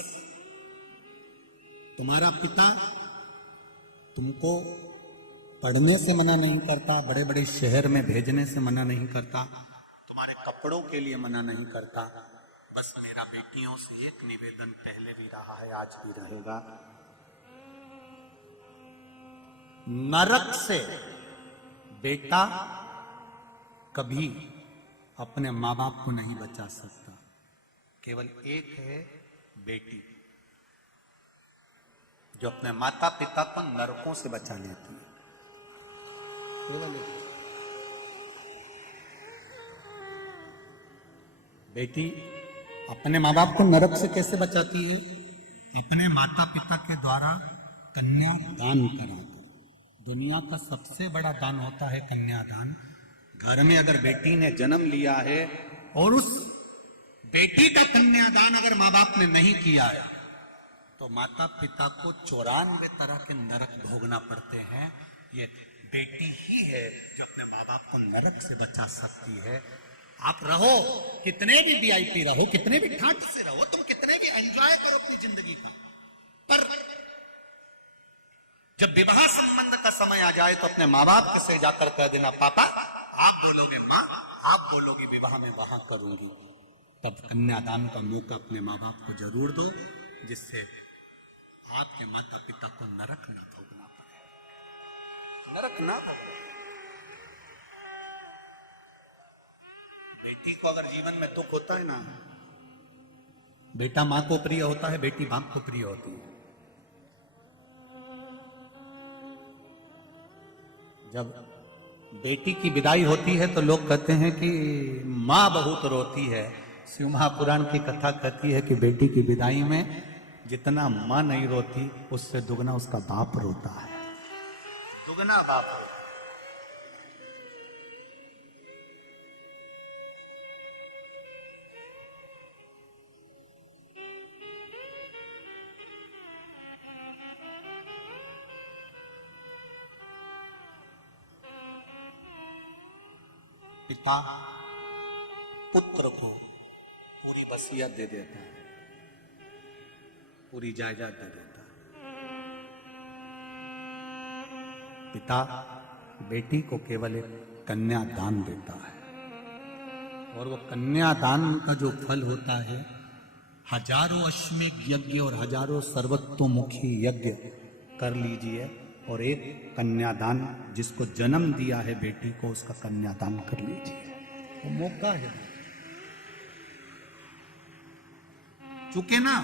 तुम्हारा पिता तुमको पढ़ने से मना नहीं करता, बड़े बड़े शहर में भेजने से मना नहीं करता, तुम्हारे कपड़ों के लिए मना नहीं करता। बस मेरा बेटियों से एक निवेदन पहले भी रहा है, आज भी रहेगा, नरक से बेटा कभी अपने माँ बाप को नहीं बचा सकता, केवल एक है बेटी जो अपने माता पिता को नरकों से बचा लेती है। बेटी अपने माँ बाप को नरक से कैसे बचाती है? अपने माता पिता के द्वारा कन्या दान कराकर। दुनिया का सबसे बड़ा दान होता है कन्यादान। घर में अगर बेटी ने जन्म लिया है और उस बेटी का कन्यादान अगर माँ बाप ने नहीं किया है तो माता पिता को 94 तरह के नरक भोगना पड़ते हैं। ये बेटी ही है जो अपने माँ बाप को नरक से बचा सकती है। आप रहो कितने भी वीआईपी रहो, कितने भी ठाट से रहो, तुम कितने भी एंजॉय करो अपनी जिंदगी का, पर जब विवाह संबंध का समय आ जाए तो अपने माँ बाप से जाकर कह देना, पापा आप बोलोगे माँ, आप बोलोगी विवाह में वहां करूंगी। तब कन्यादान का मौका अपने माँ बाप को जरूर दो, जिससे आपके माता पिता को नरक नहीं भोगना पड़े, नरक ना भोगे। बेटी को अगर जीवन में दुख होता है ना, बेटा मां को प्रिय होता है, बेटी बाप को प्रिय होती है। जब बेटी की विदाई होती है तो लोग कहते हैं कि मां बहुत रोती है। शिव महापुराण की कथा कहती है कि बेटी की विदाई में जितना मां नहीं रोती उससे दुगना उसका बाप रोता है, दुगना बाप रोता। पिता पुत्र को पूरी वसीयत दे देता है, पूरी जायदाद दे देता है। पिता बेटी को केवल एक कन्यादान देता है, और वो कन्यादान का जो फल होता है, हजारों अश्वमेध यज्ञ और हजारों सर्वतोमुखी यज्ञ कर लीजिए, और एक कन्यादान जिसको जन्म दिया है बेटी को, उसका कन्यादान कर लीजिए। वो मौका है, चुके ना,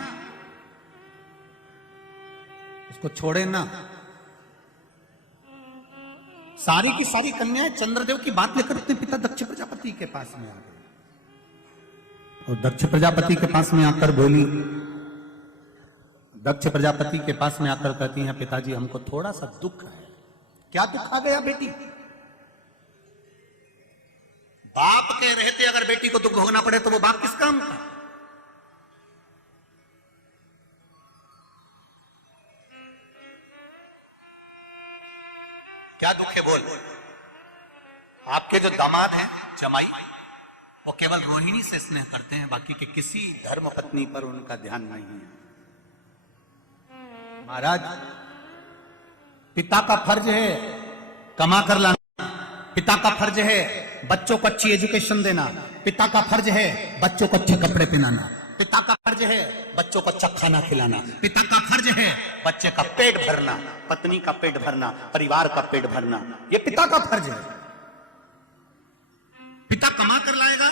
उसको छोड़े ना। सारी की सारी कन्याएं चंद्रदेव की बात लेकर अपने पिता दक्ष प्रजापति के पास में आ गए, और दक्ष प्रजापति के पास में आकर बोली, दक्ष प्रजापति के पास में आकर कहती हैं, पिताजी हमको थोड़ा सा दुख है। क्या दुख आ गया बेटी? बाप के रहते अगर बेटी को दुख भोगना पड़े तो वो बाप किस काम का? क्या दुख है बोल? आपके जो दामाद हैं जमाई, वो केवल रोहिणी से स्नेह करते हैं, बाकी के किसी धर्म पत्नी पर उनका ध्यान नहीं है। महाराज, पिता का फर्ज है कमा कर लाना, पिता का फर्ज है बच्चों को अच्छी एजुकेशन देना, पिता का फर्ज है बच्चों को अच्छे कपड़े पहनाना, पिता का फर्ज है बच्चों को अच्छा खाना खिलाना, पिता का फर्ज है बच्चे का पेट भरना, पत्नी का पेट भरना, परिवार का पेट भरना। ये पिता का फर्ज है। पिता कमा कर लाएगा,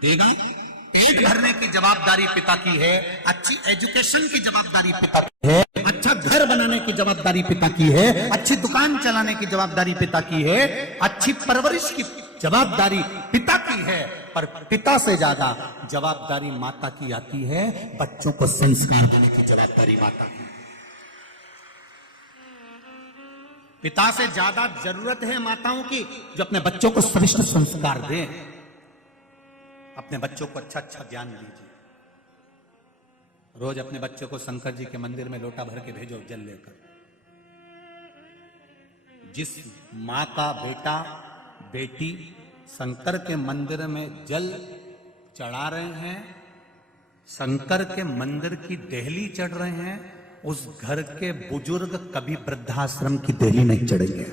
देगा, पेट भरने की जवाबदारी पिता की है, अच्छी एजुकेशन की जवाबदारी पिता की है, अच्छा घर बनाने की जवाबदारी पिता की है, अच्छी दुकान चलाने की जवाबदारी पिता की है, अच्छी परवरिश की जवाबदारी पिता की है। पर पिता से ज्यादा जवाबदारी माता की आती है, बच्चों को संस्कार देने की जवाबदारी माता की। पिता से ज्यादा जरूरत है माताओं की, जो अपने बच्चों को श्रेष्ठ संस्कार दें, अपने बच्चों को अच्छा अच्छा ज्ञान दीजिए। रोज अपने बच्चों को शंकर जी के मंदिर में लोटा भर के भेजो जल लेकर। जिस माँ का बेटा बेटी शंकर के मंदिर में जल चढ़ा रहे हैं, शंकर के मंदिर की देहली चढ़ रहे हैं, उस घर के बुजुर्ग कभी वृद्धाश्रम की देहली नहीं चढ़ेंगे।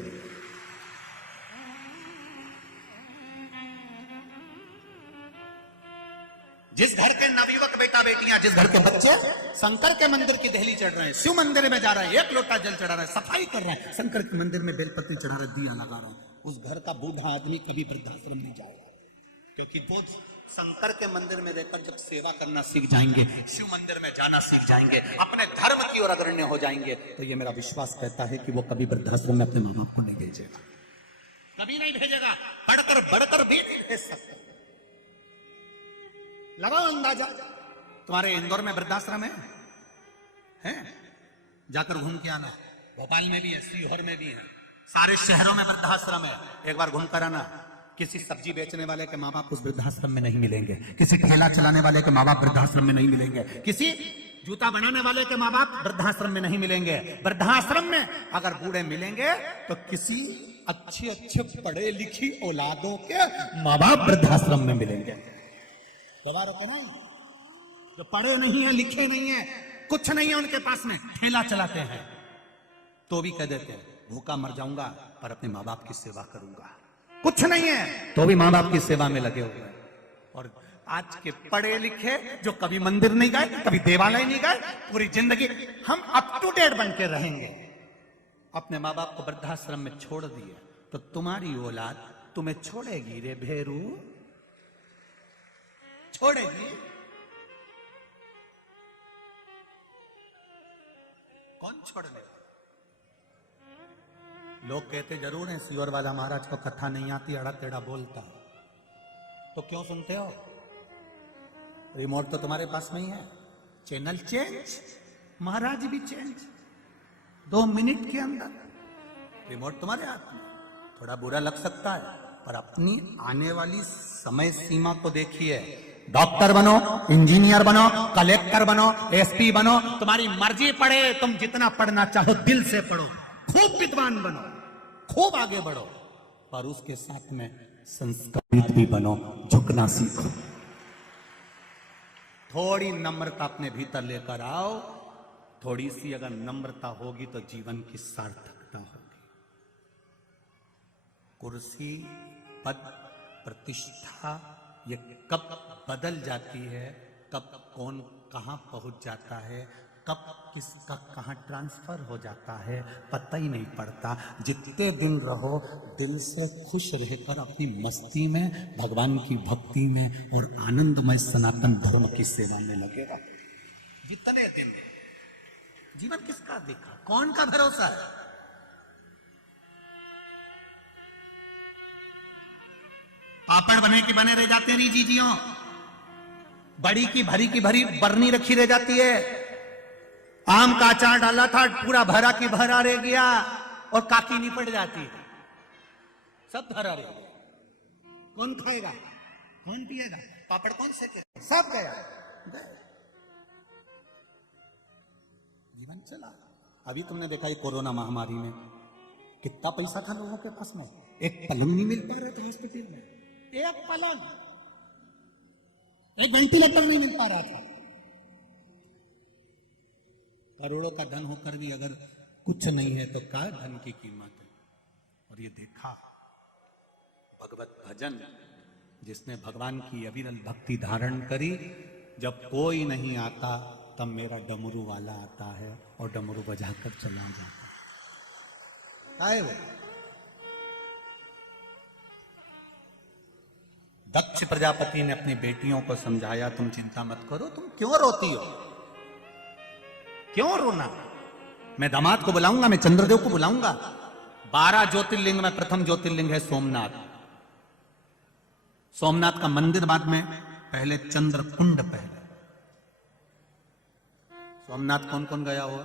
जिस घर के नवयुवक बेटा बेटियां, जिस घर के बच्चे शंकर के मंदिर की देहली चढ़ रहे हैं, शिव मंदिर में जा रहे हैं, एक लोटा जल चढ़ा रहे हैं, सफाई कर रहे हैं, शंकर के मंदिर में बेलपत्ती चढ़ा रहे, दिया लगा रहे हैं, उस घर का बूढ़ा आदमी कभी वृद्धाश्रम नहीं जाएगा। क्योंकि वो शंकर के मंदिर में रहकर जब सेवा करना सीख जाएंगे, शिव मंदिर में जाना सीख जाएंगे, अपने धर्म की ओर अग्रण्य हो जाएंगे, तो ये मेरा विश्वास कहता है कि वो कभी वृद्धाश्रम में अपने माँ बाप को नहीं भेजेगा, कभी नहीं भेजेगा, बढ़कर बढ़कर भी नहीं भेज सकता। लगाओ अंदाजा, तुम्हारे इंदौर में वृद्धाश्रम है? जाकर घूम के आना। भोपाल में भी है, सीहोर में भी है, सारे शहरों में वृद्धाश्रम है, एक बार घूम कर आना। किसी सब्जी बेचने वाले के माँ बाप उस वृद्धाश्रम में नहीं मिलेंगे, किसी ठेला चलाने वाले के माँ बाप वृद्धाश्रम में नहीं मिलेंगे, किसी जूता बनाने वाले के माँ बाप वृद्धाश्रम में नहीं मिलेंगे। वृद्धाश्रम में अगर बूढ़े मिलेंगे तो किसी अच्छे अच्छे पढ़े लिखी औलादों के माँ बाप वृद्धाश्रम में मिलेंगे। जो पढ़े नहीं है, लिखे नहीं है, कुछ नहीं है उनके पास में, ठेला चलाते हैं, तो भी कह देते हैं भूखा मर जाऊंगा पर अपने माँ बाप की सेवा करूंगा। कुछ नहीं है तो भी माँ बाप की सेवा में लगे हुए हैं। और आज के पढ़े लिखे जो कभी मंदिर नहीं गए, कभी देवालय नहीं गए, पूरी जिंदगी हम अप टू डेट बन के रहेंगे, अपने माँ बाप को वृद्धाश्रम में छोड़ दिए, तो तुम्हारी औलाद तुम्हें छोड़ेगी रे भेरू, छोड़ेगी? कौन छोड़ने वाला? लोग कहते जरूर हैं सीवर वाला महाराज को कथा नहीं आती, अड़ा टेढ़ा बोलता, तो क्यों सुनते हो? रिमोट तो तुम्हारे पास में ही है, चैनल चेंज, महाराज भी चेंज, 2 मिनट के अंदर रिमोट तुम्हारे हाथ में। थोड़ा बुरा लग सकता है पर अपनी आने वाली समय सीमा को देखिए। डॉक्टर बनो, इंजीनियर बनो, कलेक्टर बनो, एसपी बनो, तुम्हारी मर्जी, पढ़े तुम जितना पढ़ना चाहो दिल से पढ़ो, खूब विद्वान बनो, खूब आगे बढ़ो, पर उसके साथ में संस्कारित भी बनो, झुकना सीखो। थोड़ी नम्रता अपने भीतर लेकर आओ, थोड़ी सी अगर नम्रता होगी तो जीवन की सार्थकता होगी। कुर्सी, पद, प्रतिष्ठा ये कब बदल जाती है, कब कौन कहां पहुंच जाता है, कब किसका कहां ट्रांसफर हो जाता है, पता ही नहीं पड़ता। जितने दिन रहो दिल से खुश रहकर अपनी मस्ती में, भगवान की भक्ति में और आनंदमय सनातन धर्म की सेवा में लगे रहो। जितने दिन जीवन किसका देखा, कौन का भरोसा है? पापड़ बने की बने रह जाते हैं जीजियों, बड़ी की भरी बरनी रखी रह जाती है। आम का अचार डाला था, पूरा भरा की भरा रह गया और काकी निपट जाती है, सब भरा रह गया। कौन खाएगा, कौन पिएगा, पापड़ कौन सेकेगा, सब गया। जीवन चला। अभी तुमने देखा ये कोरोना महामारी में कितना पैसा था लोगों के पास में, एक पलंग नहीं मिल पा रहा था हॉस्पिटल में, एक पलंग, एक वेंटिलेटर नहीं मिल पा रहा था। करोड़ों का धन होकर भी अगर कुछ नहीं है तो क्या धन की कीमत है। और ये देखा भगवत भजन, जिसने भगवान की अविरल भक्ति धारण करी, जब कोई नहीं आता तब मेरा डमरू वाला आता है और डमरू बजाकर चला जाता है। क्या है वो? दक्ष प्रजापति ने अपनी बेटियों को समझाया, तुम चिंता मत करो, तुम क्यों रोती हो, क्यों रोना? मैं दामाद को बुलाऊंगा, मैं चंद्रदेव को बुलाऊंगा। 12 ज्योतिर्लिंग में प्रथम ज्योतिर्लिंग है सोमनाथ। सोमनाथ का मंदिर बाद में, पहले चंद्र कुंड पहले। सोमनाथ कौन कौन गया हुआ?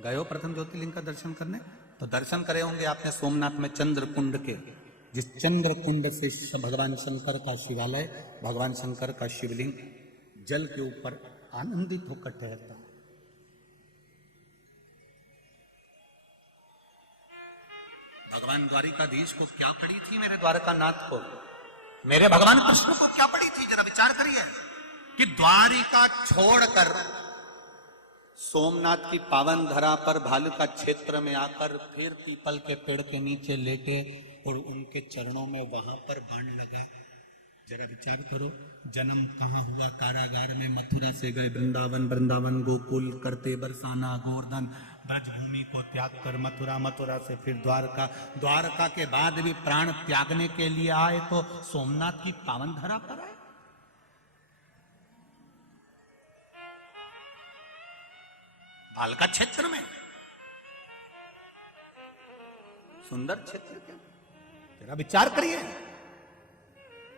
गए हो प्रथम ज्योतिर्लिंग का दर्शन करने? तो दर्शन करे होंगे आपने सोमनाथ में चंद्र कुंड के, जिस चंद्र कुंड से भगवान शंकर का शिवालय, भगवान शंकर का शिवलिंग जल के ऊपर आनंदित होकर ठहरता। भगवान द्वारिकाधीश को क्या पड़ी थी मेरे द्वारकानाथ को, मेरे भगवान कृष्ण को क्या पड़ी थी? जरा विचार करिए कि द्वारिका छोड़कर सोमनाथ की पावन धरा पर भालुका क्षेत्र में आकर फिर पीपल के पेड़ के नीचे लेटे और उनके चरणों में वहां पर बाण लगा। जरा विचार करो, जन्म कहाँ हुआ? कारागार में। मथुरा से गए वृंदावन, वृंदावन गोकुल करते बरसाना गोवर्धन, ब्रजभूमि को त्याग कर मथुरा, मथुरा से फिर द्वारका, द्वारका के बाद भी प्राण त्यागने के लिए आए तो सोमनाथ की पावन धरा पर आए। भालका क्षेत्र में, सुंदर क्षेत्र क्या, जरा विचार करिए।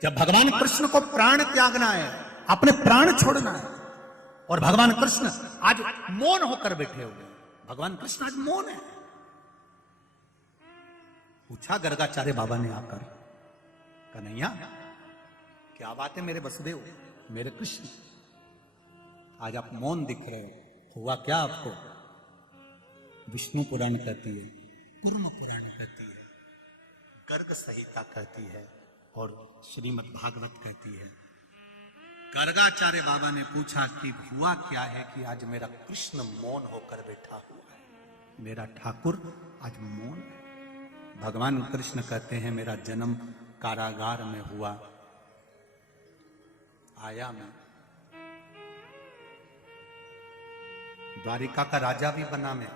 जब भगवान कृष्ण को प्राण त्यागना है, अपने प्राण छोड़ना है, और भगवान कृष्ण आज मौन होकर बैठे हुए, भगवान कृष्ण आज मौन है। पूछा गर्गाचार्य बाबा ने आकर, कन्हैया क्या बात है मेरे वसुदेव, मेरे कृष्ण, आज आप मौन दिख रहे हो, हुआ क्या आपको? विष्णु पुराण कहती है, कूर्म पुराण कहती है, गर्ग संहिता कहती है और श्रीमद् भागवत कहती है। गर्गाचार्य बाबा ने पूछा कि हुआ क्या है कि आज मेरा कृष्ण मौन होकर बैठा हुआ है, मेरा ठाकुर आज मौन है। भगवान कृष्ण कहते हैं मेरा जन्म कारागार में हुआ, आया मैं द्वारिका का राजा भी बना, मैं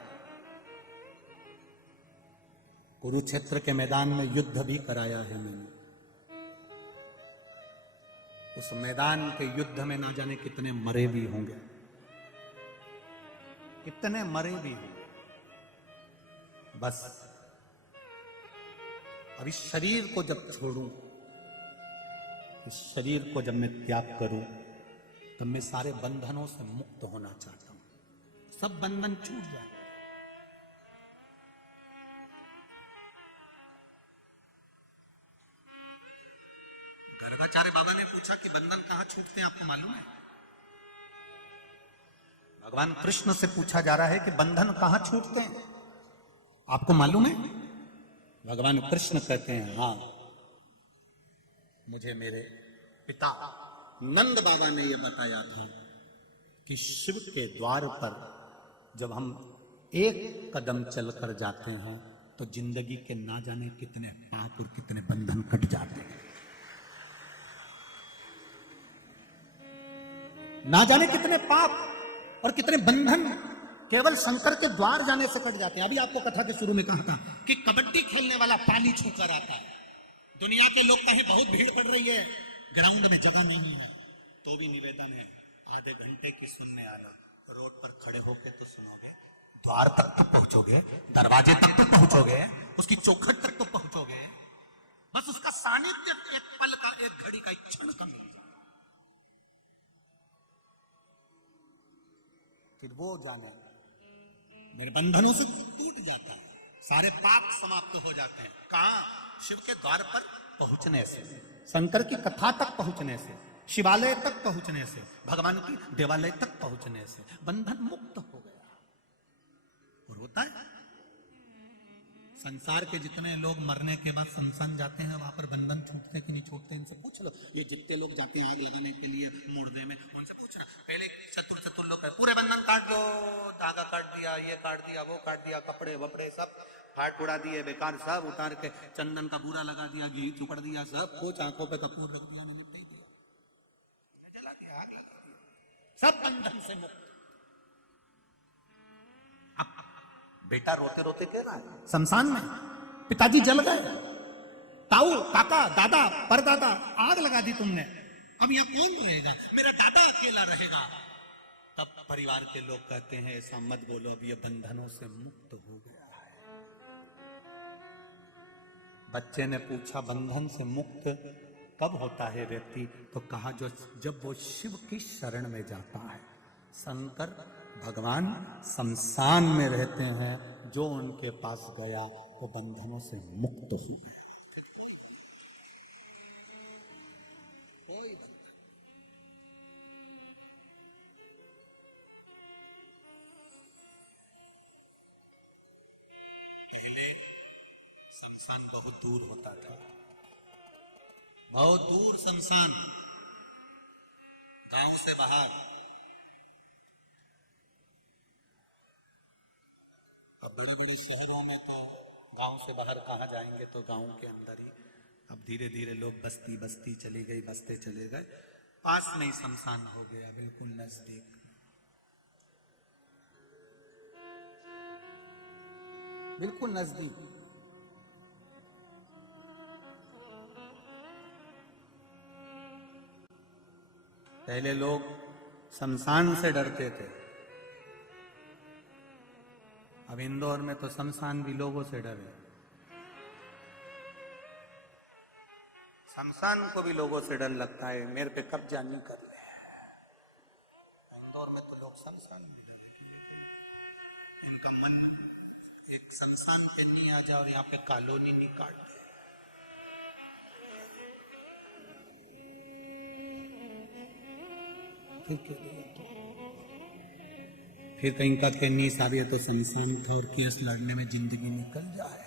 कुरुक्षेत्र के मैदान में युद्ध भी कराया है मैंने। उस मैदान के युद्ध में ना जाने कितने मरे भी होंगे, कितने मरे भी होंगे। बस अब इस शरीर को जब छोड़ूं, इस शरीर को जब मैं त्याग करूं, तब मैं सारे बंधनों से मुक्त होना चाहता हूं, सब बंधन छूट जाए। गर्गाचार्य बाबा ने पूछा कि बंधन कहां छूटते हैं, आपको मालूम है? भगवान कृष्ण से पूछा जा रहा है कि बंधन कहां छूटते हैं, आपको मालूम है? भगवान कृष्ण कहते हैं हाँ, मुझे मेरे पिता नंद बाबा ने यह बताया था कि शिव के द्वार पर जब हम एक कदम चलकर जाते हैं तो जिंदगी के ना जाने कितने पाप और कितने बंधन कट जाते हैं, ना जाने कितने पाप और कितने बंधन केवल शंकर के द्वार जाने से कट जाते हैं। अभी आपको कथा के शुरू में कहा था कि कबड्डी खेलने वाला पानी छूकर आता है, दुनिया के लोग कहें बहुत भीड़ पड़ रही है, ग्राउंड में जगह नहीं है, तो भी निवेदन है आधे घंटे की सुनने आना, रोड पर खड़े होके तो सुनोगे, द्वार तक तो पहुंचोगे, दरवाजे तक तो पहुंचोगे, उसकी चौखट तक तो पहुंचोगे, बस उसका सानिध्य एक पल का, एक घड़ी का, एक क्षण का मिल जाए, फिर वो जाने मेरे बंधनों से टूट जाता है, सारे पाप समाप्त हो जाते हैं। कहां? शिव के द्वार पर पहुंचने से, शंकर की कथा तक पहुंचने से, शिवालय तक पहुंचने से, भगवान की देवालय तक पहुंचने से बंधन मुक्त हो गया। और होता है संसार के जितने लोग मरने के बाद शमशान जाते हैं, वहां पर बंधन छूटते कि नहीं छूटते, इनसे पूछ लो। ये जितने लोग जाते हैं आग लगाने के लिए मुर्दे में, उनसे पूछना। पहले चतुर लोग पूरे बंधन काट दो, धागा काट दिया, ये काट दिया, वो काट दिया, कपड़े वपड़े सब फाड़ उड़ा दिए, बेकार सब उतार के चंदन का बूरा लगा दिया, घी चुपड़ दिया, सब कुछ आंखों पे कपूर रख दिया, मैंने दे दिया, जला दिया, आग लगा दिया, सब बंधन से मुक्त। बेटा रोते रोते कह रहा है शमशान में पिताजी जल गए, ताऊ, काका, दादा, परदादा, आग लगा दी तुमने, अब यहां कौन रहेगा? मेरा दादा अकेला रहेगा। तब परिवार के लोग कहते हैं ऐसा मत बोलो, अब ये बंधनों से मुक्त हो गया है। बच्चे ने पूछा बंधन से मुक्त कब होता है व्यक्ति? तो कहा जब वो शिव की शरण में जाता है। शंकर भगवान शमशान में रहते हैं, जो उनके पास गया वो बंधनों से मुक्त हो गया। पहले शमशान बहुत दूर होता था, बहुत दूर शमशान, गांव से बाहर। अब बड़े बड़े शहरों में तो गांव से बाहर कहाँ जाएंगे, तो गांव के अंदर ही। अब धीरे धीरे लोग बस्ती बस्ती चली गई, बसते चले गए, पास में ही शमशान हो गया, बिल्कुल नजदीक। बिल्कुल नजदीक। पहले लोग शमशान से डरते थे, अब इंदौर में तो शमशान भी लोगों से डरे, शमशान को भी लोगों से डर लगता है, मेरे पे कब्जा नहीं कर ले। इंदौर में तो लोग शमशान में डरे, इनका मन एक शमशान पे नहीं आ जाओ, यहाँ पे कॉलोनी नहीं काट दे। फिर क्यों दिया? फिर कहीं का कहनी साहब ये तो संसान था और केस लड़ने में जिंदगी निकल जाए।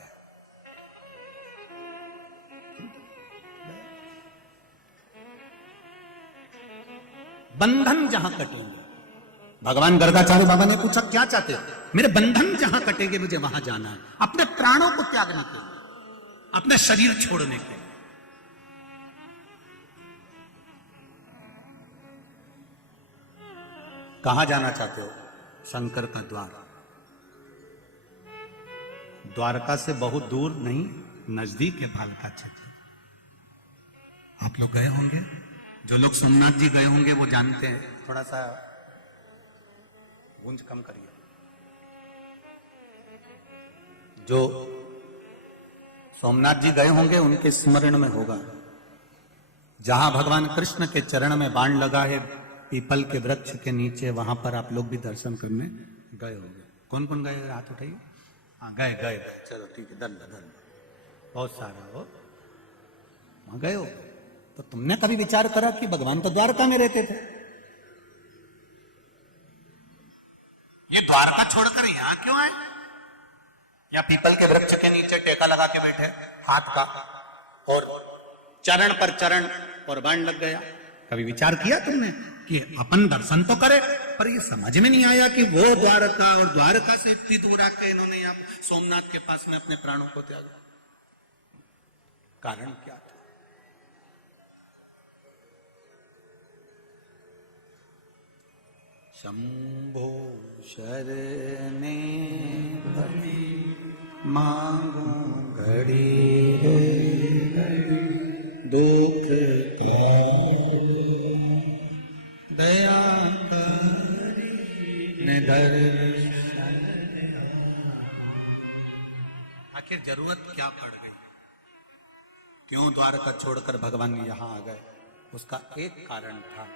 बंधन जहां कटेंगे, भगवान गर्गाचार्य बाबा ने पूछा क्या चाहते हो? मेरे बंधन जहां कटेंगे मुझे वहां जाना है, अपने प्राणों को त्यागने के लिए, अपने शरीर छोड़ने के लिए। कहां जाना चाहते हो? शंकर का द्वार। द्वारका से बहुत दूर नहीं, नजदीक है भालका क्षेत्र। आप लोग गए होंगे, जो लोग सोमनाथ जी गए होंगे वो जानते हैं। थोड़ा सा गूंज कम करिए। जो सोमनाथ जी गए होंगे उनके स्मरण में होगा, जहां भगवान कृष्ण के चरण में बाण लगा है पीपल के वृक्ष के नीचे, वहां पर आप लोग भी दर्शन करने गए होंगे। कौन कौन गए? हाथ उठाइए। हाँ गए गए गए, चलो ठीक है, धन्यवाद। बहुत सारा हो, वहां गए हो। तो तुमने कभी विचार करा कि भगवान तो द्वारका में रहते थे, ये द्वारका छोड़कर यहां क्यों आए? या पीपल के वृक्ष के नीचे टेका लगा के बैठे हाथ का, और चरण पर चरण और बाण लग गया। कभी विचार किया तुमने कि अपन दर्शन तो करे, पर ये समझ में नहीं आया कि वो द्वारका और द्वारका से इतनी दूर आके इन्होंने यहाँ सोमनाथ के पास में अपने प्राणों को त्यागा? कारण क्या था? शंभो शरणे भली मांगू घड़ी दुख दया आखिर जरूरत क्या पड़ गई? क्यों द्वारका छोड़कर भगवान यहां आ गए? उसका एक कारण था,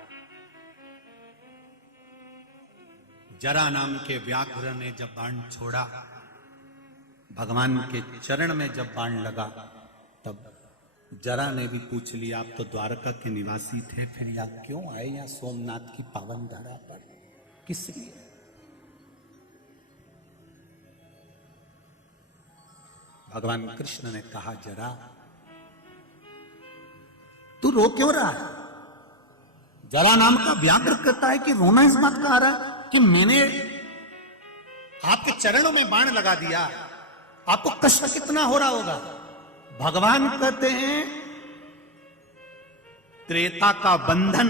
जरा नाम के व्याघ्र ने जब बाण छोड़ा, भगवान के चरण में जब बाण लगा, तब जरा ने भी पूछ लिया आप तो द्वारका के निवासी थे, फिर यहाँ क्यों आए? यहाँ सोमनाथ की पावन धरा पर किस लिए? भगवान कृष्ण ने कहा जरा तू रो क्यों रहा है? जरा नाम का व्याघ्र कहता है कि रोना इस बात का आ रहा है कि मैंने आपके चरणों में बाण लगा दिया, आपको कष्ट कितना हो रहा होगा। भगवान कहते हैं त्रेता का बंधन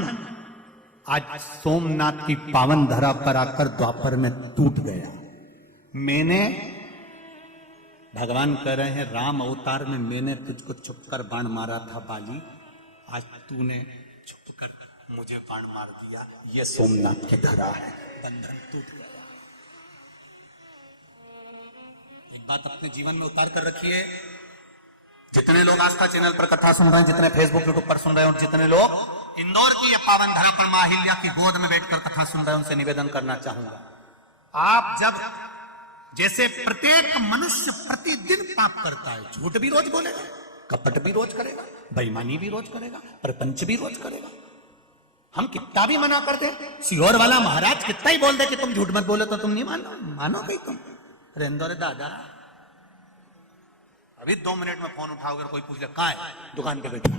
आज सोमनाथ की पावन धरा पर आकर द्वापर में टूट गया। मैंने, भगवान कह रहे हैं राम अवतार में मैंने तुझको छुपकर बाण मारा था बाली, आज तूने छुपकर मुझे बाण मार दिया। ये सोमनाथ की धरा है, बंधन टूट गया। एक बात अपने जीवन में उतार कर रखिए, जितने लोग आस्था चैनल पर कथा सुन रहे हैं, जितने फेसबुक यूट्यूब पर सुन रहे हैं, और जितने लोग इंदौर की पावन धरा पर मां अहिल्या की गोद में बैठकर कथा सुन रहे हैं, उनसे निवेदन करना चाहूंगा, आप जब जैसे प्रत्येक मनुष्य प्रतिदिन पाप करता है, झूठ भी रोज बोलेगा, कपट भी रोज करेगा, बेईमानी भी रोज करेगा, प्रपंच भी रोज करेगा। हम कितना भी मना कर दे, सीहोर वाला महाराज कितना ही बोल दे कि तुम झूठ मत बोले, तो तुम नहीं मानो कहीं तुम रेंदोरे दादा। अभी 2 मिनट में फोन उठाओगे, कोई पूछ ले कहां है, दुकान पे बैठा,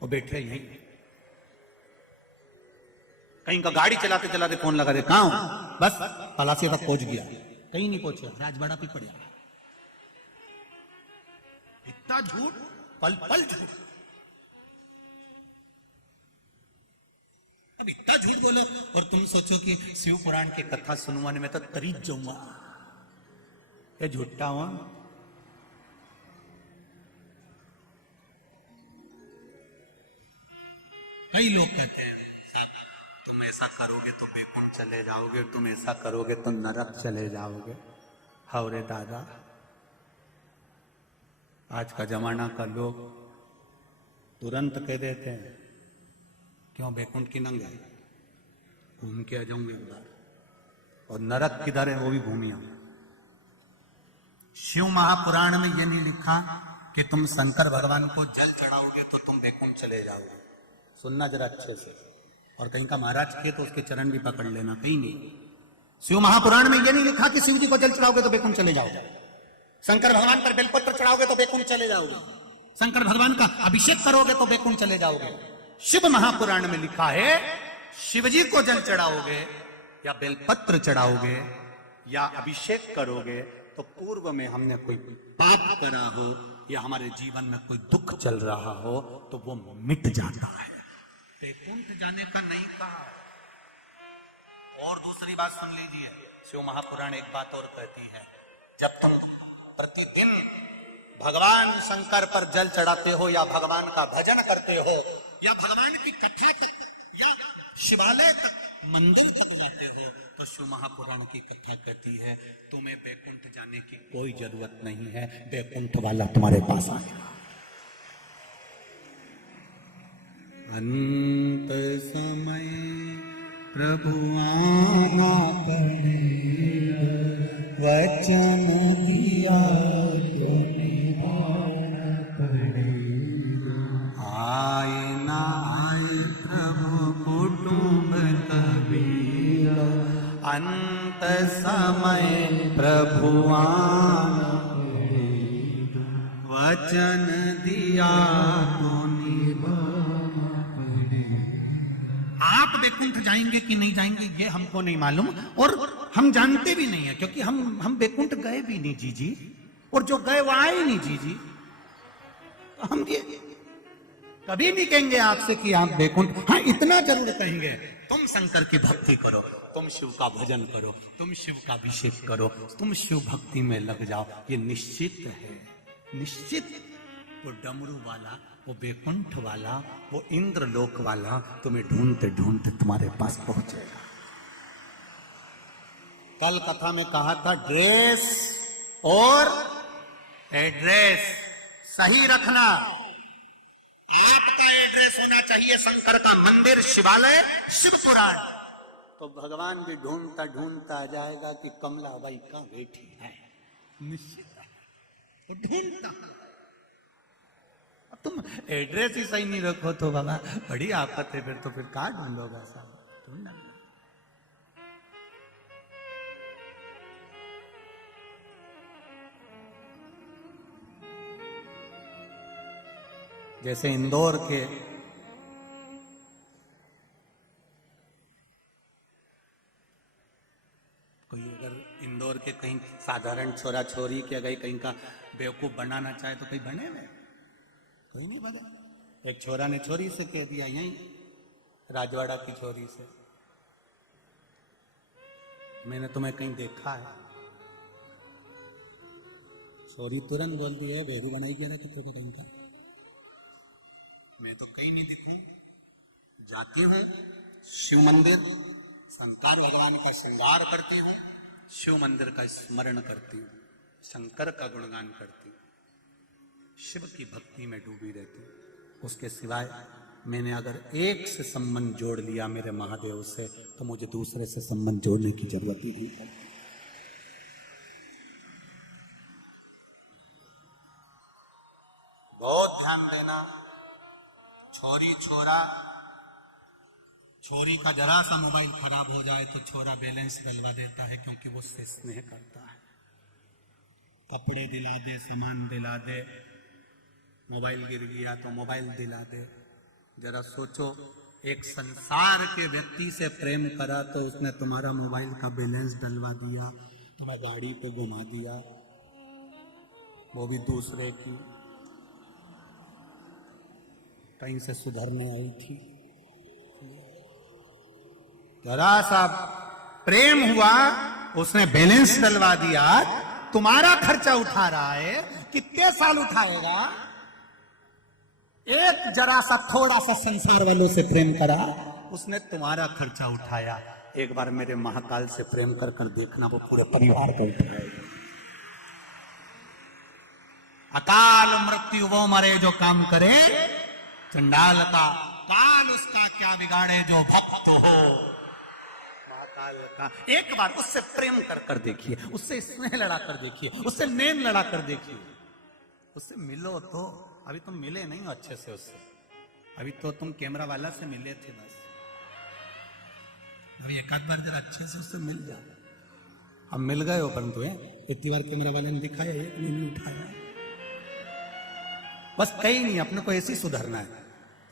वो बैठे यहीं, कहीं का गाड़ी चलाते चलाते फोन लगा दे, कहां हूं, बस तलाशी तक पहुंच गया, कहीं नहीं पहुंचे, राजवाड़ा पे पड़ा। इतना झूठ, पल पल झूठ। अब इतना झूठ बोलो और तुम सोचो कि शिव पुराण की कथा सुनवाने में तो तरीज जाऊंगा, ये झूठा हुआ। कई लोग कहते हैं तुम ऐसा करोगे तो बैकुंठ चले जाओगे, तुम ऐसा करोगे तो नरक चले जाओगे। हौरे दादा, आज का जमाना का लोग तुरंत कह देते हैं क्यों बैकुंठ की नंगे घूम के आ जाऊंगे एक बार, और नरक किधर है वो भी घूमिया। शिव महापुराण में ये नहीं लिखा कि तुम शंकर भगवान को जल चढ़ाओगे तो तुम बैकुंठ चले जाओगे। सुनना जरा अच्छे से, और कहीं का महाराज थे तो उसके चरण भी पकड़ लेना, कहीं नहीं। शिव महापुराण में यह नहीं लिखा कि शिव जी को जल चढ़ाओगे तो बैकुंठ चले जाओगे, शंकर भगवान पर बेलपत्र चढ़ाओगे तो बैकुंठ चले जाओगे, शंकर भगवान का अभिषेक करोगे तो बैकुंठ चले जाओगे। शिव महापुराण में लिखा है शिव जी को जल चढ़ाओगे या बेलपत्र चढ़ाओगे या अभिषेक करोगे तो पूर्व में हमने कोई पाप करा हो या हमारे जीवन में कोई दुख चल रहा हो तो वो मिट जाता है। बैकुंठ जाने का नहीं कहा। और दूसरी बात सुन लीजिए, शिव महापुराण एक बात और कहती है, जब तुम प्रतिदिन भगवान शंकर पर जल चढ़ाते हो या भगवान का भजन करते हो या भगवान की कथा तक या शिवालय तक मंदिर तक जाते हो तो शिव महापुराण की कथा कहती है तुम्हें बैकुंठ जाने की कोई जरूरत नहीं है, बैकुंठ वाला तुम्हारे पास आएगा। अंत समय प्रभु आना पड़ेगा, वचन दिया तो निभाना पड़ेगा। आए ना आए प्रभु कुटुंब कबीरा, अंत समय प्रभु आना पड़ेगा, वचन दिया तो निभाना पड़ेगा। आप बैकुंठ जाएंगे कि नहीं जाएंगे ये हमको नहीं मालूम और हम जानते भी नहीं है, क्योंकि हम बैकुंठ गए भी नहीं जी, और जो गए वो आए नहीं जी। तो हम ये कभी नहीं कहेंगे आपसे कि आप बैकुंठ, हाँ इतना जरूर कहेंगे तुम शंकर की भक्ति करो, तुम शिव का भजन करो, तुम शिव का अभिषेक करो, तुम शिव भक्ति में लग जाओ, ये निश्चित है, निश्चित। वो डमरू वाला, वो बैकुंठ वाला, वो इंद्रलोक वाला तुम्हें ढूंढते ढूंढते तुम्हारे पास पहुंचेगा। कल कथा में कहा था ड्रेस और एड्रेस सही रखना। आपका एड्रेस होना चाहिए शंकर का मंदिर, शिवालय, शिव पुराण, तो भगवान भी ढूंढता ढूंढता आ जाएगा कि कमला बाई कहां बैठी है, निश्चित है, ढूंढता। तुम एड्रेस ही सही नहीं रखो तो बाबा बड़ी आफत है, फिर कहां ढूंढोगा साहब, ढूंढना। जैसे इंदौर के कोई अगर इंदौर के कहीं साधारण छोरा छोरी के अगर कहीं का बेवकूफ बनाना चाहे तो कहीं बने में, कोई नहीं बना। एक छोरा ने छोरी से कह दिया, यहीं राजवाड़ा की छोरी से, मैंने तुम्हें कहीं देखा है। छोरी तुरंत बोल दी है बेहू बनाई गया कि तुम्हें कहीं का, मैं तो कहीं नहीं दिखूं, जाती हूं शिव मंदिर, शंकर भगवान का श्रृंगार करती हूं, शिव मंदिर का स्मरण करती हूं, शंकर का गुणगान करती हूं, शिव की भक्ति में डूबी रहती हूं। उसके सिवाय मैंने अगर एक से संबंध जोड़ लिया मेरे महादेव से तो मुझे दूसरे से संबंध जोड़ने की जरूरत ही नहीं है। बहुत ध्यान देना, छोरी छोरा, छोरी का जरा सा मोबाइल खराब हो जाए तो छोरा बैलेंस डलवा देता है, क्योंकि वो उससे स्नेह करता है। कपड़े दिला दे, सामान दिला दे, मोबाइल गिर गया तो मोबाइल दिला दे। जरा सोचो, एक संसार के व्यक्ति से प्रेम करा तो उसने तुम्हारा मोबाइल का बैलेंस डलवा दिया, तुम्हें गाड़ी पे घुमा दिया, वो भी दूसरे की, कहीं से सुधरने आई थी। जरा सा प्रेम हुआ, उसने बैलेंस डलवा दिया, तुम्हारा खर्चा उठा रहा है, कितने साल उठाएगा? एक जरा सा थोड़ा सा संसार वालों से प्रेम करा, उसने तुम्हारा खर्चा उठाया। एक बार मेरे महाकाल से प्रेम कर कर देखना, वो पूरे परिवार का उठाएगा। अकाल मृत्यु वो मरे जो काम करे, चंडाल का काल उसका क्या बिगाड़े जो भक्त हो। महाकाल का एक बार उससे प्रेम कर कर देखिए, उससे स्नेह लड़ा कर देखिए, उससे नेम लड़ा कर देखिए, उससे मिलो तो। अभी तुम मिले नहीं हो अच्छे से उससे, अभी तो तुम कैमरा वाला से मिले थे बस, अभी एक आध बार जरा अच्छे से उससे मिल जाओ। अब मिल गए हो परंतु इतनी बार कैमरा वाले ने दिखाया, एक ने नहीं उठाया। बस कहीं नहीं, अपने को ऐसे ही सुधरना है।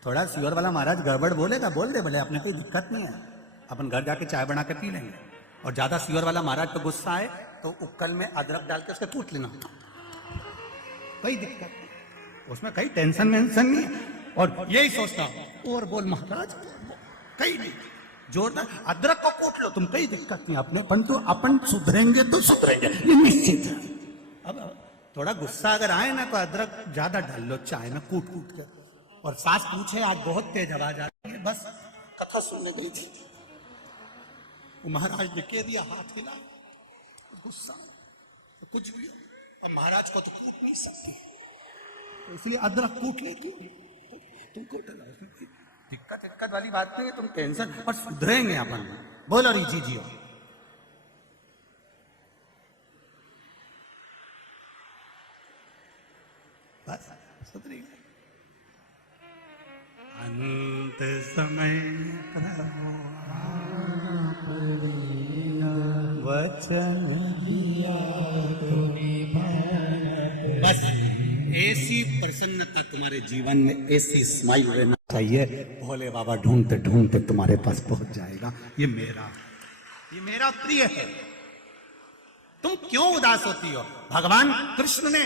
थोड़ा सीवर वाला महाराज गड़बड़ बोलेगा, बोल दे, बोले, अपने कोई दिक्कत नहीं है, अपन घर जाके चाय बना के पी लेंगे। और ज्यादा सीवर वाला महाराज पे गुस्सा आए तो उक्कल में अदरक डाल के उसके कूट लेना, कोई दिक्कत नहीं, उसमें कहीं टेंशन वेंशन नहीं है। और यही सोचता हूं, और बोल महाराज, कहीं नहीं, जोरदार अदरक को कूट लो तुम, कहीं दिक्कत नहीं अपने, परंतु अपन सुधरेंगे तो सुधरेंगे, ये निश्चित है। अब थोड़ा गुस्सा अगर आए ना तो अदरक ज्यादा डाल लो चाय में कूट कूट कर। और सास पूछे आज बहुत तेज आवाज आ रही है, बस कथा सुनने गई थी, वो महाराज ने कह दिया, हाथ हिला, गुस्सा तो कुछ भी हो, और महाराज को तो कूट नहीं सकती, तो इसलिए अदरक कूट लेती, तुम कूट लो, उसमें दिक्कत वाली बात नहीं है, तुम टेंशन, और सुधरेंगे अपन। बोलो रिजी जी, बस सुधरेंगे। अंत समय वचन दिया, बस ऐसी प्रसन्नता तुम्हारे जीवन में, ऐसी स्माइल रहना चाहिए। भोले बाबा ढूंढते ढूंढते तुम्हारे पास पहुंच जाएगा। ये मेरा प्रिय है। तुम क्यों उदास होती हो? भगवान कृष्ण ने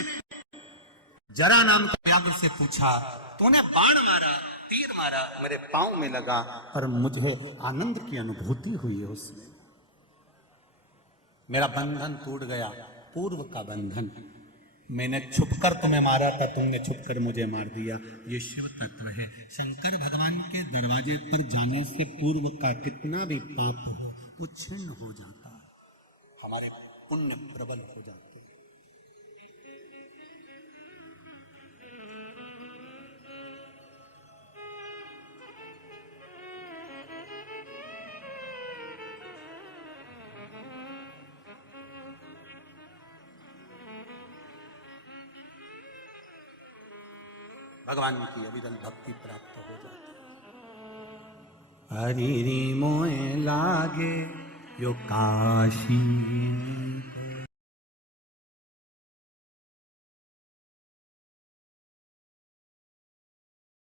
जरा नाम के व्याघ्र से पूछा, तूने बाण मारा, तीर मारा, मेरे पांव में लगा, पर मुझे आनंद की अनुभूति हुई है उसमें, मेरा बंधन टूट गया, पूर्व का बंधन। मैंने छुपकर तुम्हें मारा था, तुमने छुपकर मुझे मार दिया। ये शिव तत्व है। शंकर भगवान के दरवाजे पर जाने से पूर्व का कितना भी पाप हो वो क्षीण हो जाता है, हमारे पुण्य प्रबल हो जाते हैं। भगवान की अविरल भक्ति प्राप्त हो जाती है। हरि मोए लागे यो काशी